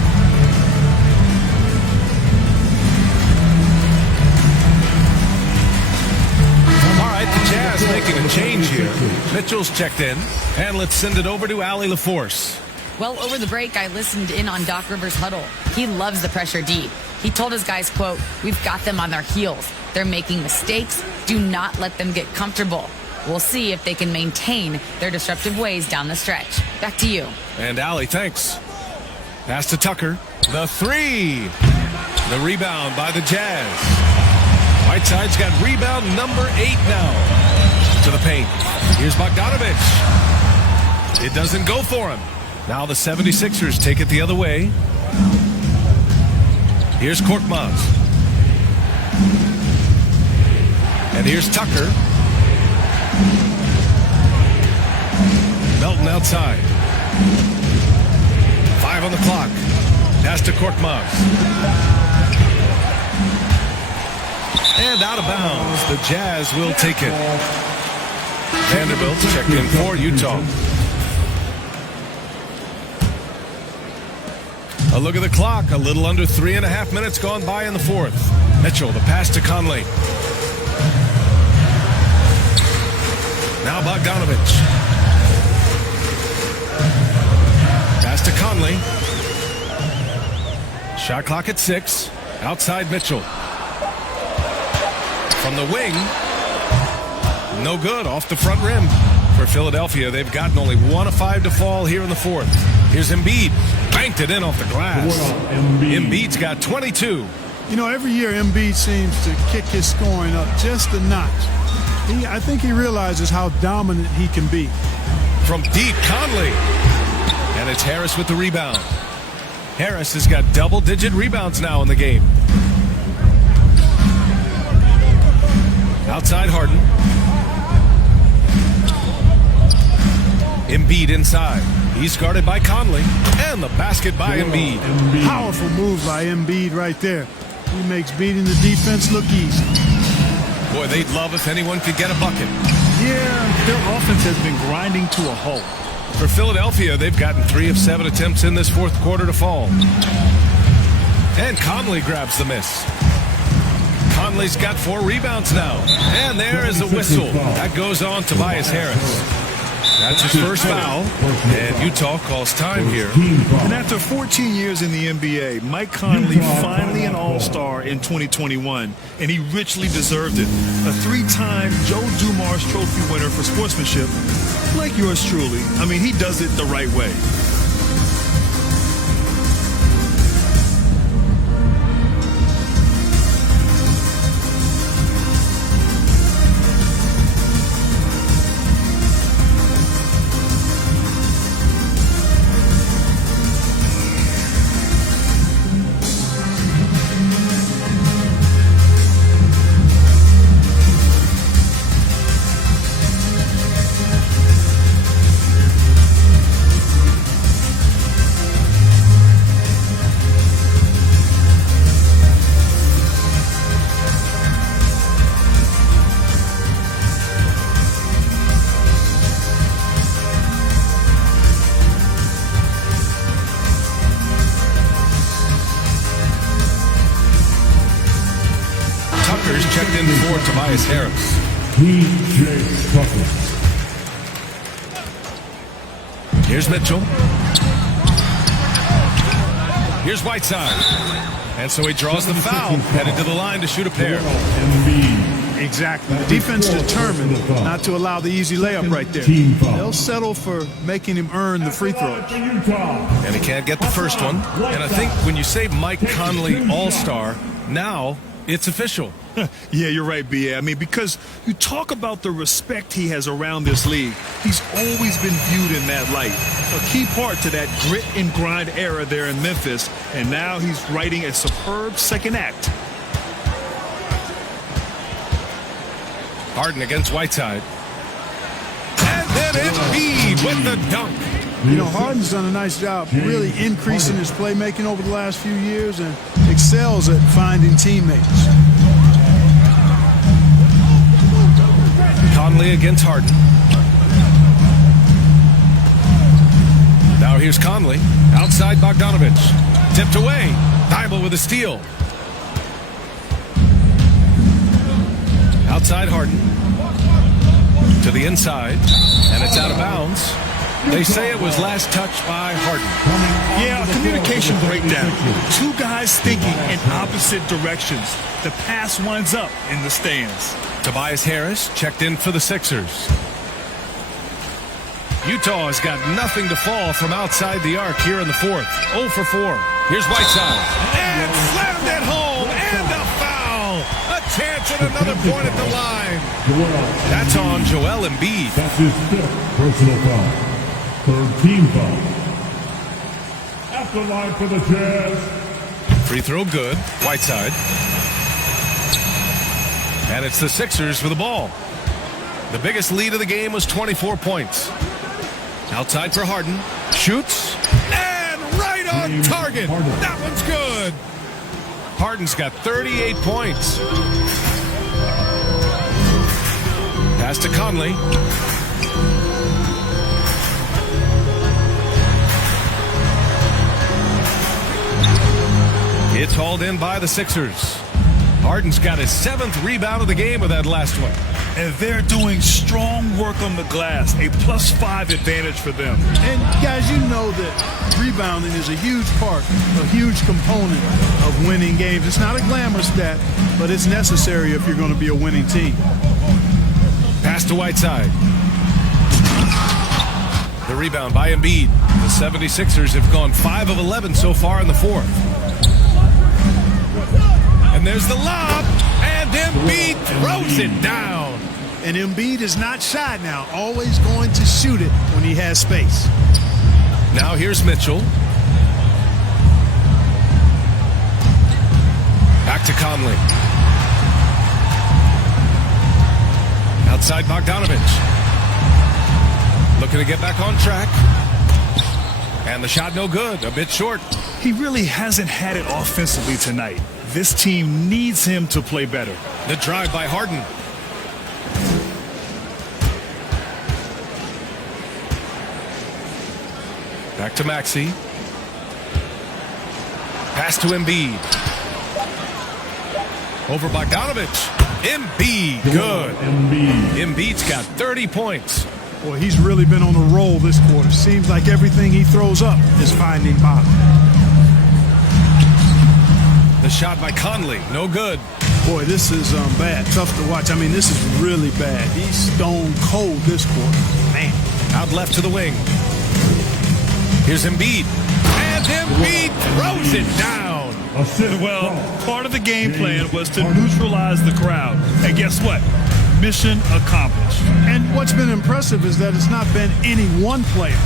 All right, the Jazz making a change here. Mitchell's checked in. And let's send it over to Allie LaForce. Well, over the break, I listened in on Doc Rivers' huddle. He loves the pressure deep. He told his guys, quote, "We've got them on their heels. They're making mistakes. Do not let them get comfortable." We'll see if they can maintain their disruptive ways down the stretch. Back to you. And Allie, thanks. Pass to Tucker. The three. The rebound by the Jazz. Whiteside's got rebound number 8 now. To the paint. Here's Bogdanovich. It doesn't go for him. Now the 76ers take it the other way. Here's Korkmaz. And here's Tucker. Melton outside. 5 on the clock. Pass to Korkmaz. And out of bounds. The Jazz will take it. Vanderbilt checked in for Utah. A look at the clock. A little under 3.5 minutes gone by in the fourth. Mitchell, the pass to Conley. Now Bogdanovich. Pass to Conley. Shot clock at 6. Outside Mitchell. From the wing. No good. Off the front rim. For Philadelphia, they've gotten only 1 of 5 to fall here in the fourth. Here's Embiid. Banked it in off the glass. Embiid's got 22. You know, every year Embiid seems to kick his scoring up just a notch. I think he realizes how dominant he can be. From deep, Conley. And it's Harris with the rebound. Harris has got double-digit rebounds now in the game. Outside Harden. Embiid inside. He's guarded by Conley. And the basket by Embiid. Powerful move by Embiid right there. He makes beating the defense look easy. Boy, they'd love if anyone could get a bucket. Yeah, their offense has been grinding to a halt. For Philadelphia, they've gotten 3 of 7 attempts in this fourth quarter to fall. And Conley grabs the miss. Conley's got 4 rebounds now. And there is a whistle. That goes on Tobias Harris. That's his first foul, and Utah calls time here. And after 14 years in the NBA, Mike Conley finally an All-Star in 2021, and he richly deserved it. A 3-time Joe Dumars Trophy winner for sportsmanship, like yours truly. I mean, he does it the right way. Checked in for Tobias Harris. P.J. Tucker. Here's Mitchell. Here's Whiteside. And so he draws the foul, headed to the line to shoot a pair. Exactly. The defense determined not to allow the easy layup right there. They'll settle for making him earn the free throws. And he can't get the first one. And I think when you say Mike Conley All-Star, now it's official. Yeah, you're right, B.A. I mean, because you talk about the respect he has around this league. He's always been viewed in that light. A key part to that grit and grind era there in Memphis. And now he's writing a superb second act. Harden against Whiteside. And then Embiid with the dunk. You know, Harden's done a nice job really increasing his playmaking over the last few years, and excels at finding teammates. Conley against Harden. Now here's Conley. Outside Bogdanovich. Tipped away. Thibault with a steal. Outside Harden. To the inside. And it's out of bounds. They say it was last touched by Harden. Yeah, a communication breakdown. Two guys thinking in opposite directions. The pass winds up in the stands. Tobias Harris checked in for the Sixers. Utah has got nothing to fall from outside the arc here in the fourth. 0 for 4. Here's Whiteside. And slammed it home. And a foul. A chance at another point at the line. That's on Joel Embiid. That's his 5th personal foul. 3rd team foul. At the line for the Jazz. Free throw good. Whiteside. And it's the Sixers for the ball. The biggest lead of the game was 24 points. Outside for Harden. Shoots. And right on target. That one's good. Harden's got 38 points. Pass to Conley. It's hauled in by the Sixers. Harden's got his 7th rebound of the game with that last one. And they're doing strong work on the glass. A +5 advantage for them. And guys, you know that rebounding is a huge part, a huge component of winning games. It's not a glamour stat, but it's necessary if you're going to be a winning team. Pass to Whiteside. The rebound by Embiid. The 76ers have gone 5 of 11 so far in the fourth. And there's the lob, and Embiid throws it down. And Embiid is not shy now, always going to shoot it when he has space. Now here's Mitchell. Back to Conley. Outside Bogdanovich. Looking to get back on track. And the shot no good, a bit short. He really hasn't had it offensively tonight. This team needs him to play better. The drive by Harden. Back to Maxey. Pass to Embiid. Over Bogdanovich. Embiid, good. Embiid's got 30 points. Boy, he's really been on a roll this quarter. Seems like everything he throws up is finding bottom. The shot by Conley, no good. Boy, this is bad. Tough to watch. I mean, this is really bad. He's stone cold this quarter. Man. Out left to the wing. Here's Embiid. And Embiid throws it down. Well, part of the game plan was to neutralize the crowd. And guess what? Mission accomplished. And what's been impressive is that it's not been any one player.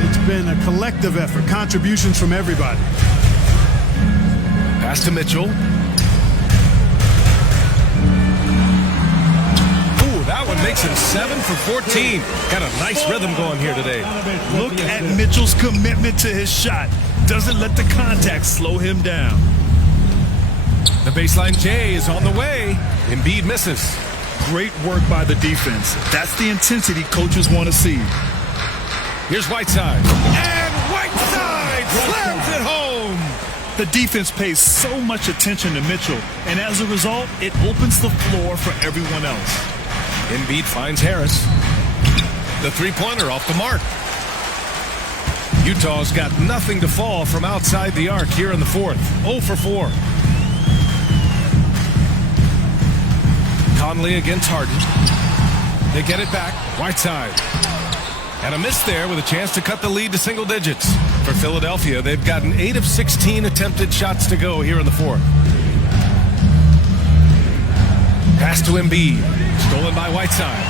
It's been a collective effort, contributions from everybody. Pass to Mitchell. Ooh, that one makes him 7 for 14. Got a nice rhythm going here today. Look at Mitchell's commitment to his shot. Doesn't let the contact slow him down. The baseline J is on the way. Embiid misses. Great work by the defense. That's the intensity coaches want to see. Here's Whiteside. And Whiteside slams it home. The defense pays so much attention to Mitchell, and as a result, it opens the floor for everyone else. Embiid finds Harris. The three-pointer off the mark. Utah's got nothing to fall from outside the arc here in the fourth. 0 for 4. Conley against Harden. They get it back. Whiteside. And a miss there with a chance to cut the lead to single digits. For Philadelphia, they've gotten 8 of 16 attempted shots to go here in the fourth. Pass to Embiid. Stolen by Whiteside.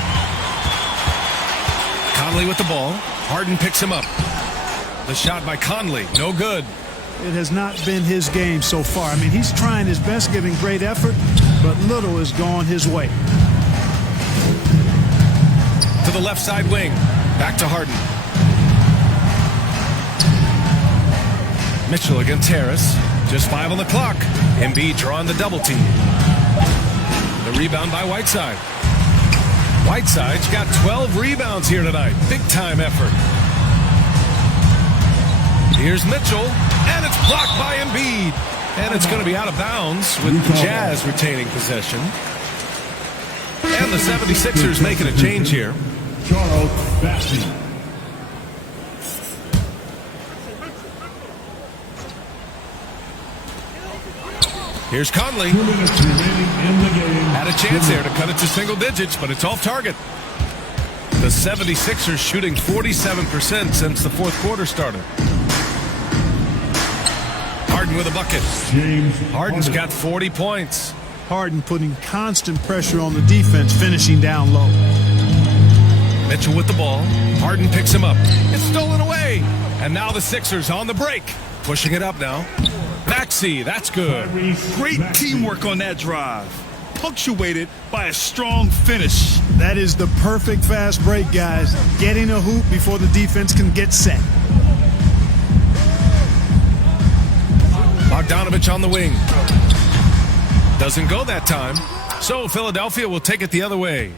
Conley with the ball. Harden picks him up. The shot by Conley, no good. It has not been his game so far. I mean, he's trying his best, giving great effort, but little has gone his way. To the left side wing. Back to Harden. Mitchell against Harris. Just 5 on the clock. Embiid drawing the double team. The rebound by Whiteside. Whiteside's got 12 rebounds here tonight. Big time effort. Here's Mitchell, and it's blocked by Embiid. And it's going to be out of bounds with the Jazz retaining possession. And the 76ers making a change here. Charles Bassey. Here's Conley. 2 minutes remaining in the game. Had a chance there to cut it to single digits, but it's off target. The 76ers shooting 47% since the fourth quarter started. Harden with a bucket. James Harden's got 40 points. Harden putting constant pressure on the defense, finishing down low. Mitchell with the ball. Harden picks him up. It's stolen away. And now the Sixers on the break. Pushing it up now. Maxey, that's good. Great teamwork on that drive. Punctuated by a strong finish. That is the perfect fast break, guys. Getting a hoop before the defense can get set. Bogdanovich on the wing. Doesn't go that time. So Philadelphia will take it the other way.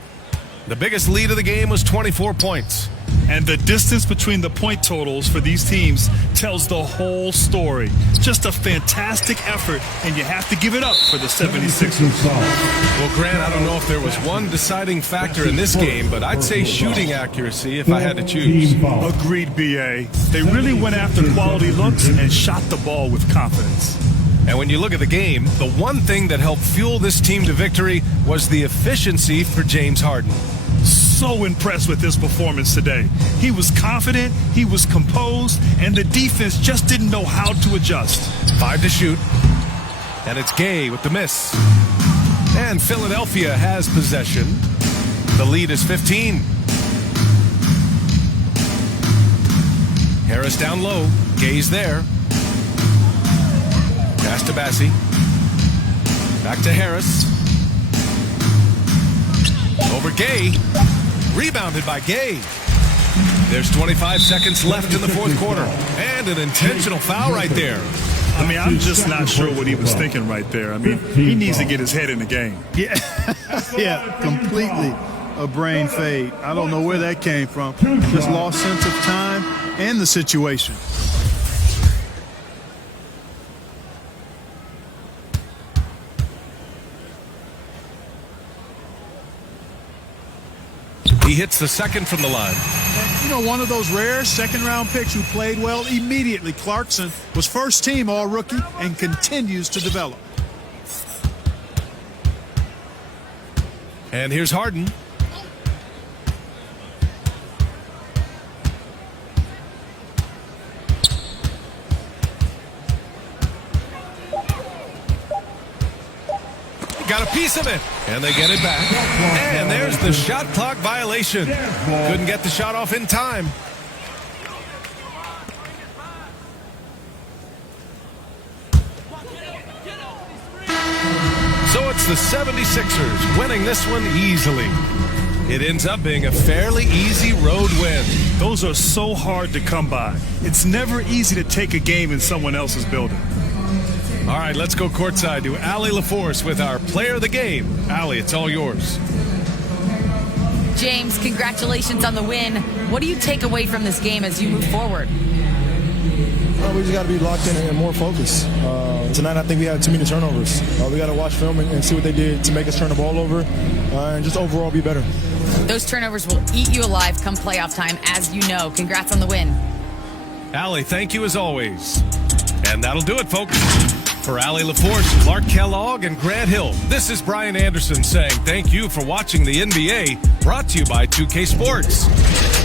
The biggest lead of the game was 24 points. And the distance between the point totals for these teams tells the whole story. Just a fantastic effort, and you have to give it up for the 76ers. Well, Grant, I don't know if there was one deciding factor in this game, but I'd say shooting accuracy if I had to choose. Agreed, B.A. They really went after quality looks and shot the ball with confidence. And when you look at the game, the one thing that helped fuel this team to victory was the efficiency for James Harden. So impressed with his performance today. He was confident, he was composed, and the defense just didn't know how to adjust. 5 to shoot, and it's Gay with the miss. And Philadelphia has possession. The lead is 15. Harris down low. Gay's there. Pass to Bassey. Back to Harris. Over Gay. Rebounded by Gay. There's 25 seconds left in the fourth quarter. And an intentional foul right there. I mean, I'm just not sure what he was thinking right there. I mean, he needs to get his head in the game. Yeah, yeah, completely a brain fade. I don't know where that came from. Just lost sense of time and the situation. He hits the second from the line. You know, one of those rare second-round picks who played well immediately. Clarkson was first-team all-rookie and continues to develop. And here's Harden. Got a piece of it, and they get it back. And there's the shot clock violation. Couldn't get the shot off in time. So it's the 76ers winning this one easily. It ends up being a fairly easy road win. Those are so hard to come by. It's never easy to take a game in someone else's building. All right, let's go courtside to Allie LaForce with our player of the game. Allie, it's all yours. James, congratulations on the win. What do you take away from this game as you move forward? We just got to be locked in and more focused. Tonight, I think we had too many turnovers. We got to watch film and see what they did to make us turn the ball over and just overall be better. Those turnovers will eat you alive come playoff time, as you know. Congrats on the win. Allie, thank you as always. And that'll do it, folks. For Allie LaForce, Clark Kellogg, and Grant Hill, this is Brian Anderson saying thank you for watching the NBA, brought to you by 2K Sports.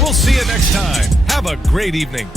We'll see you next time. Have a great evening.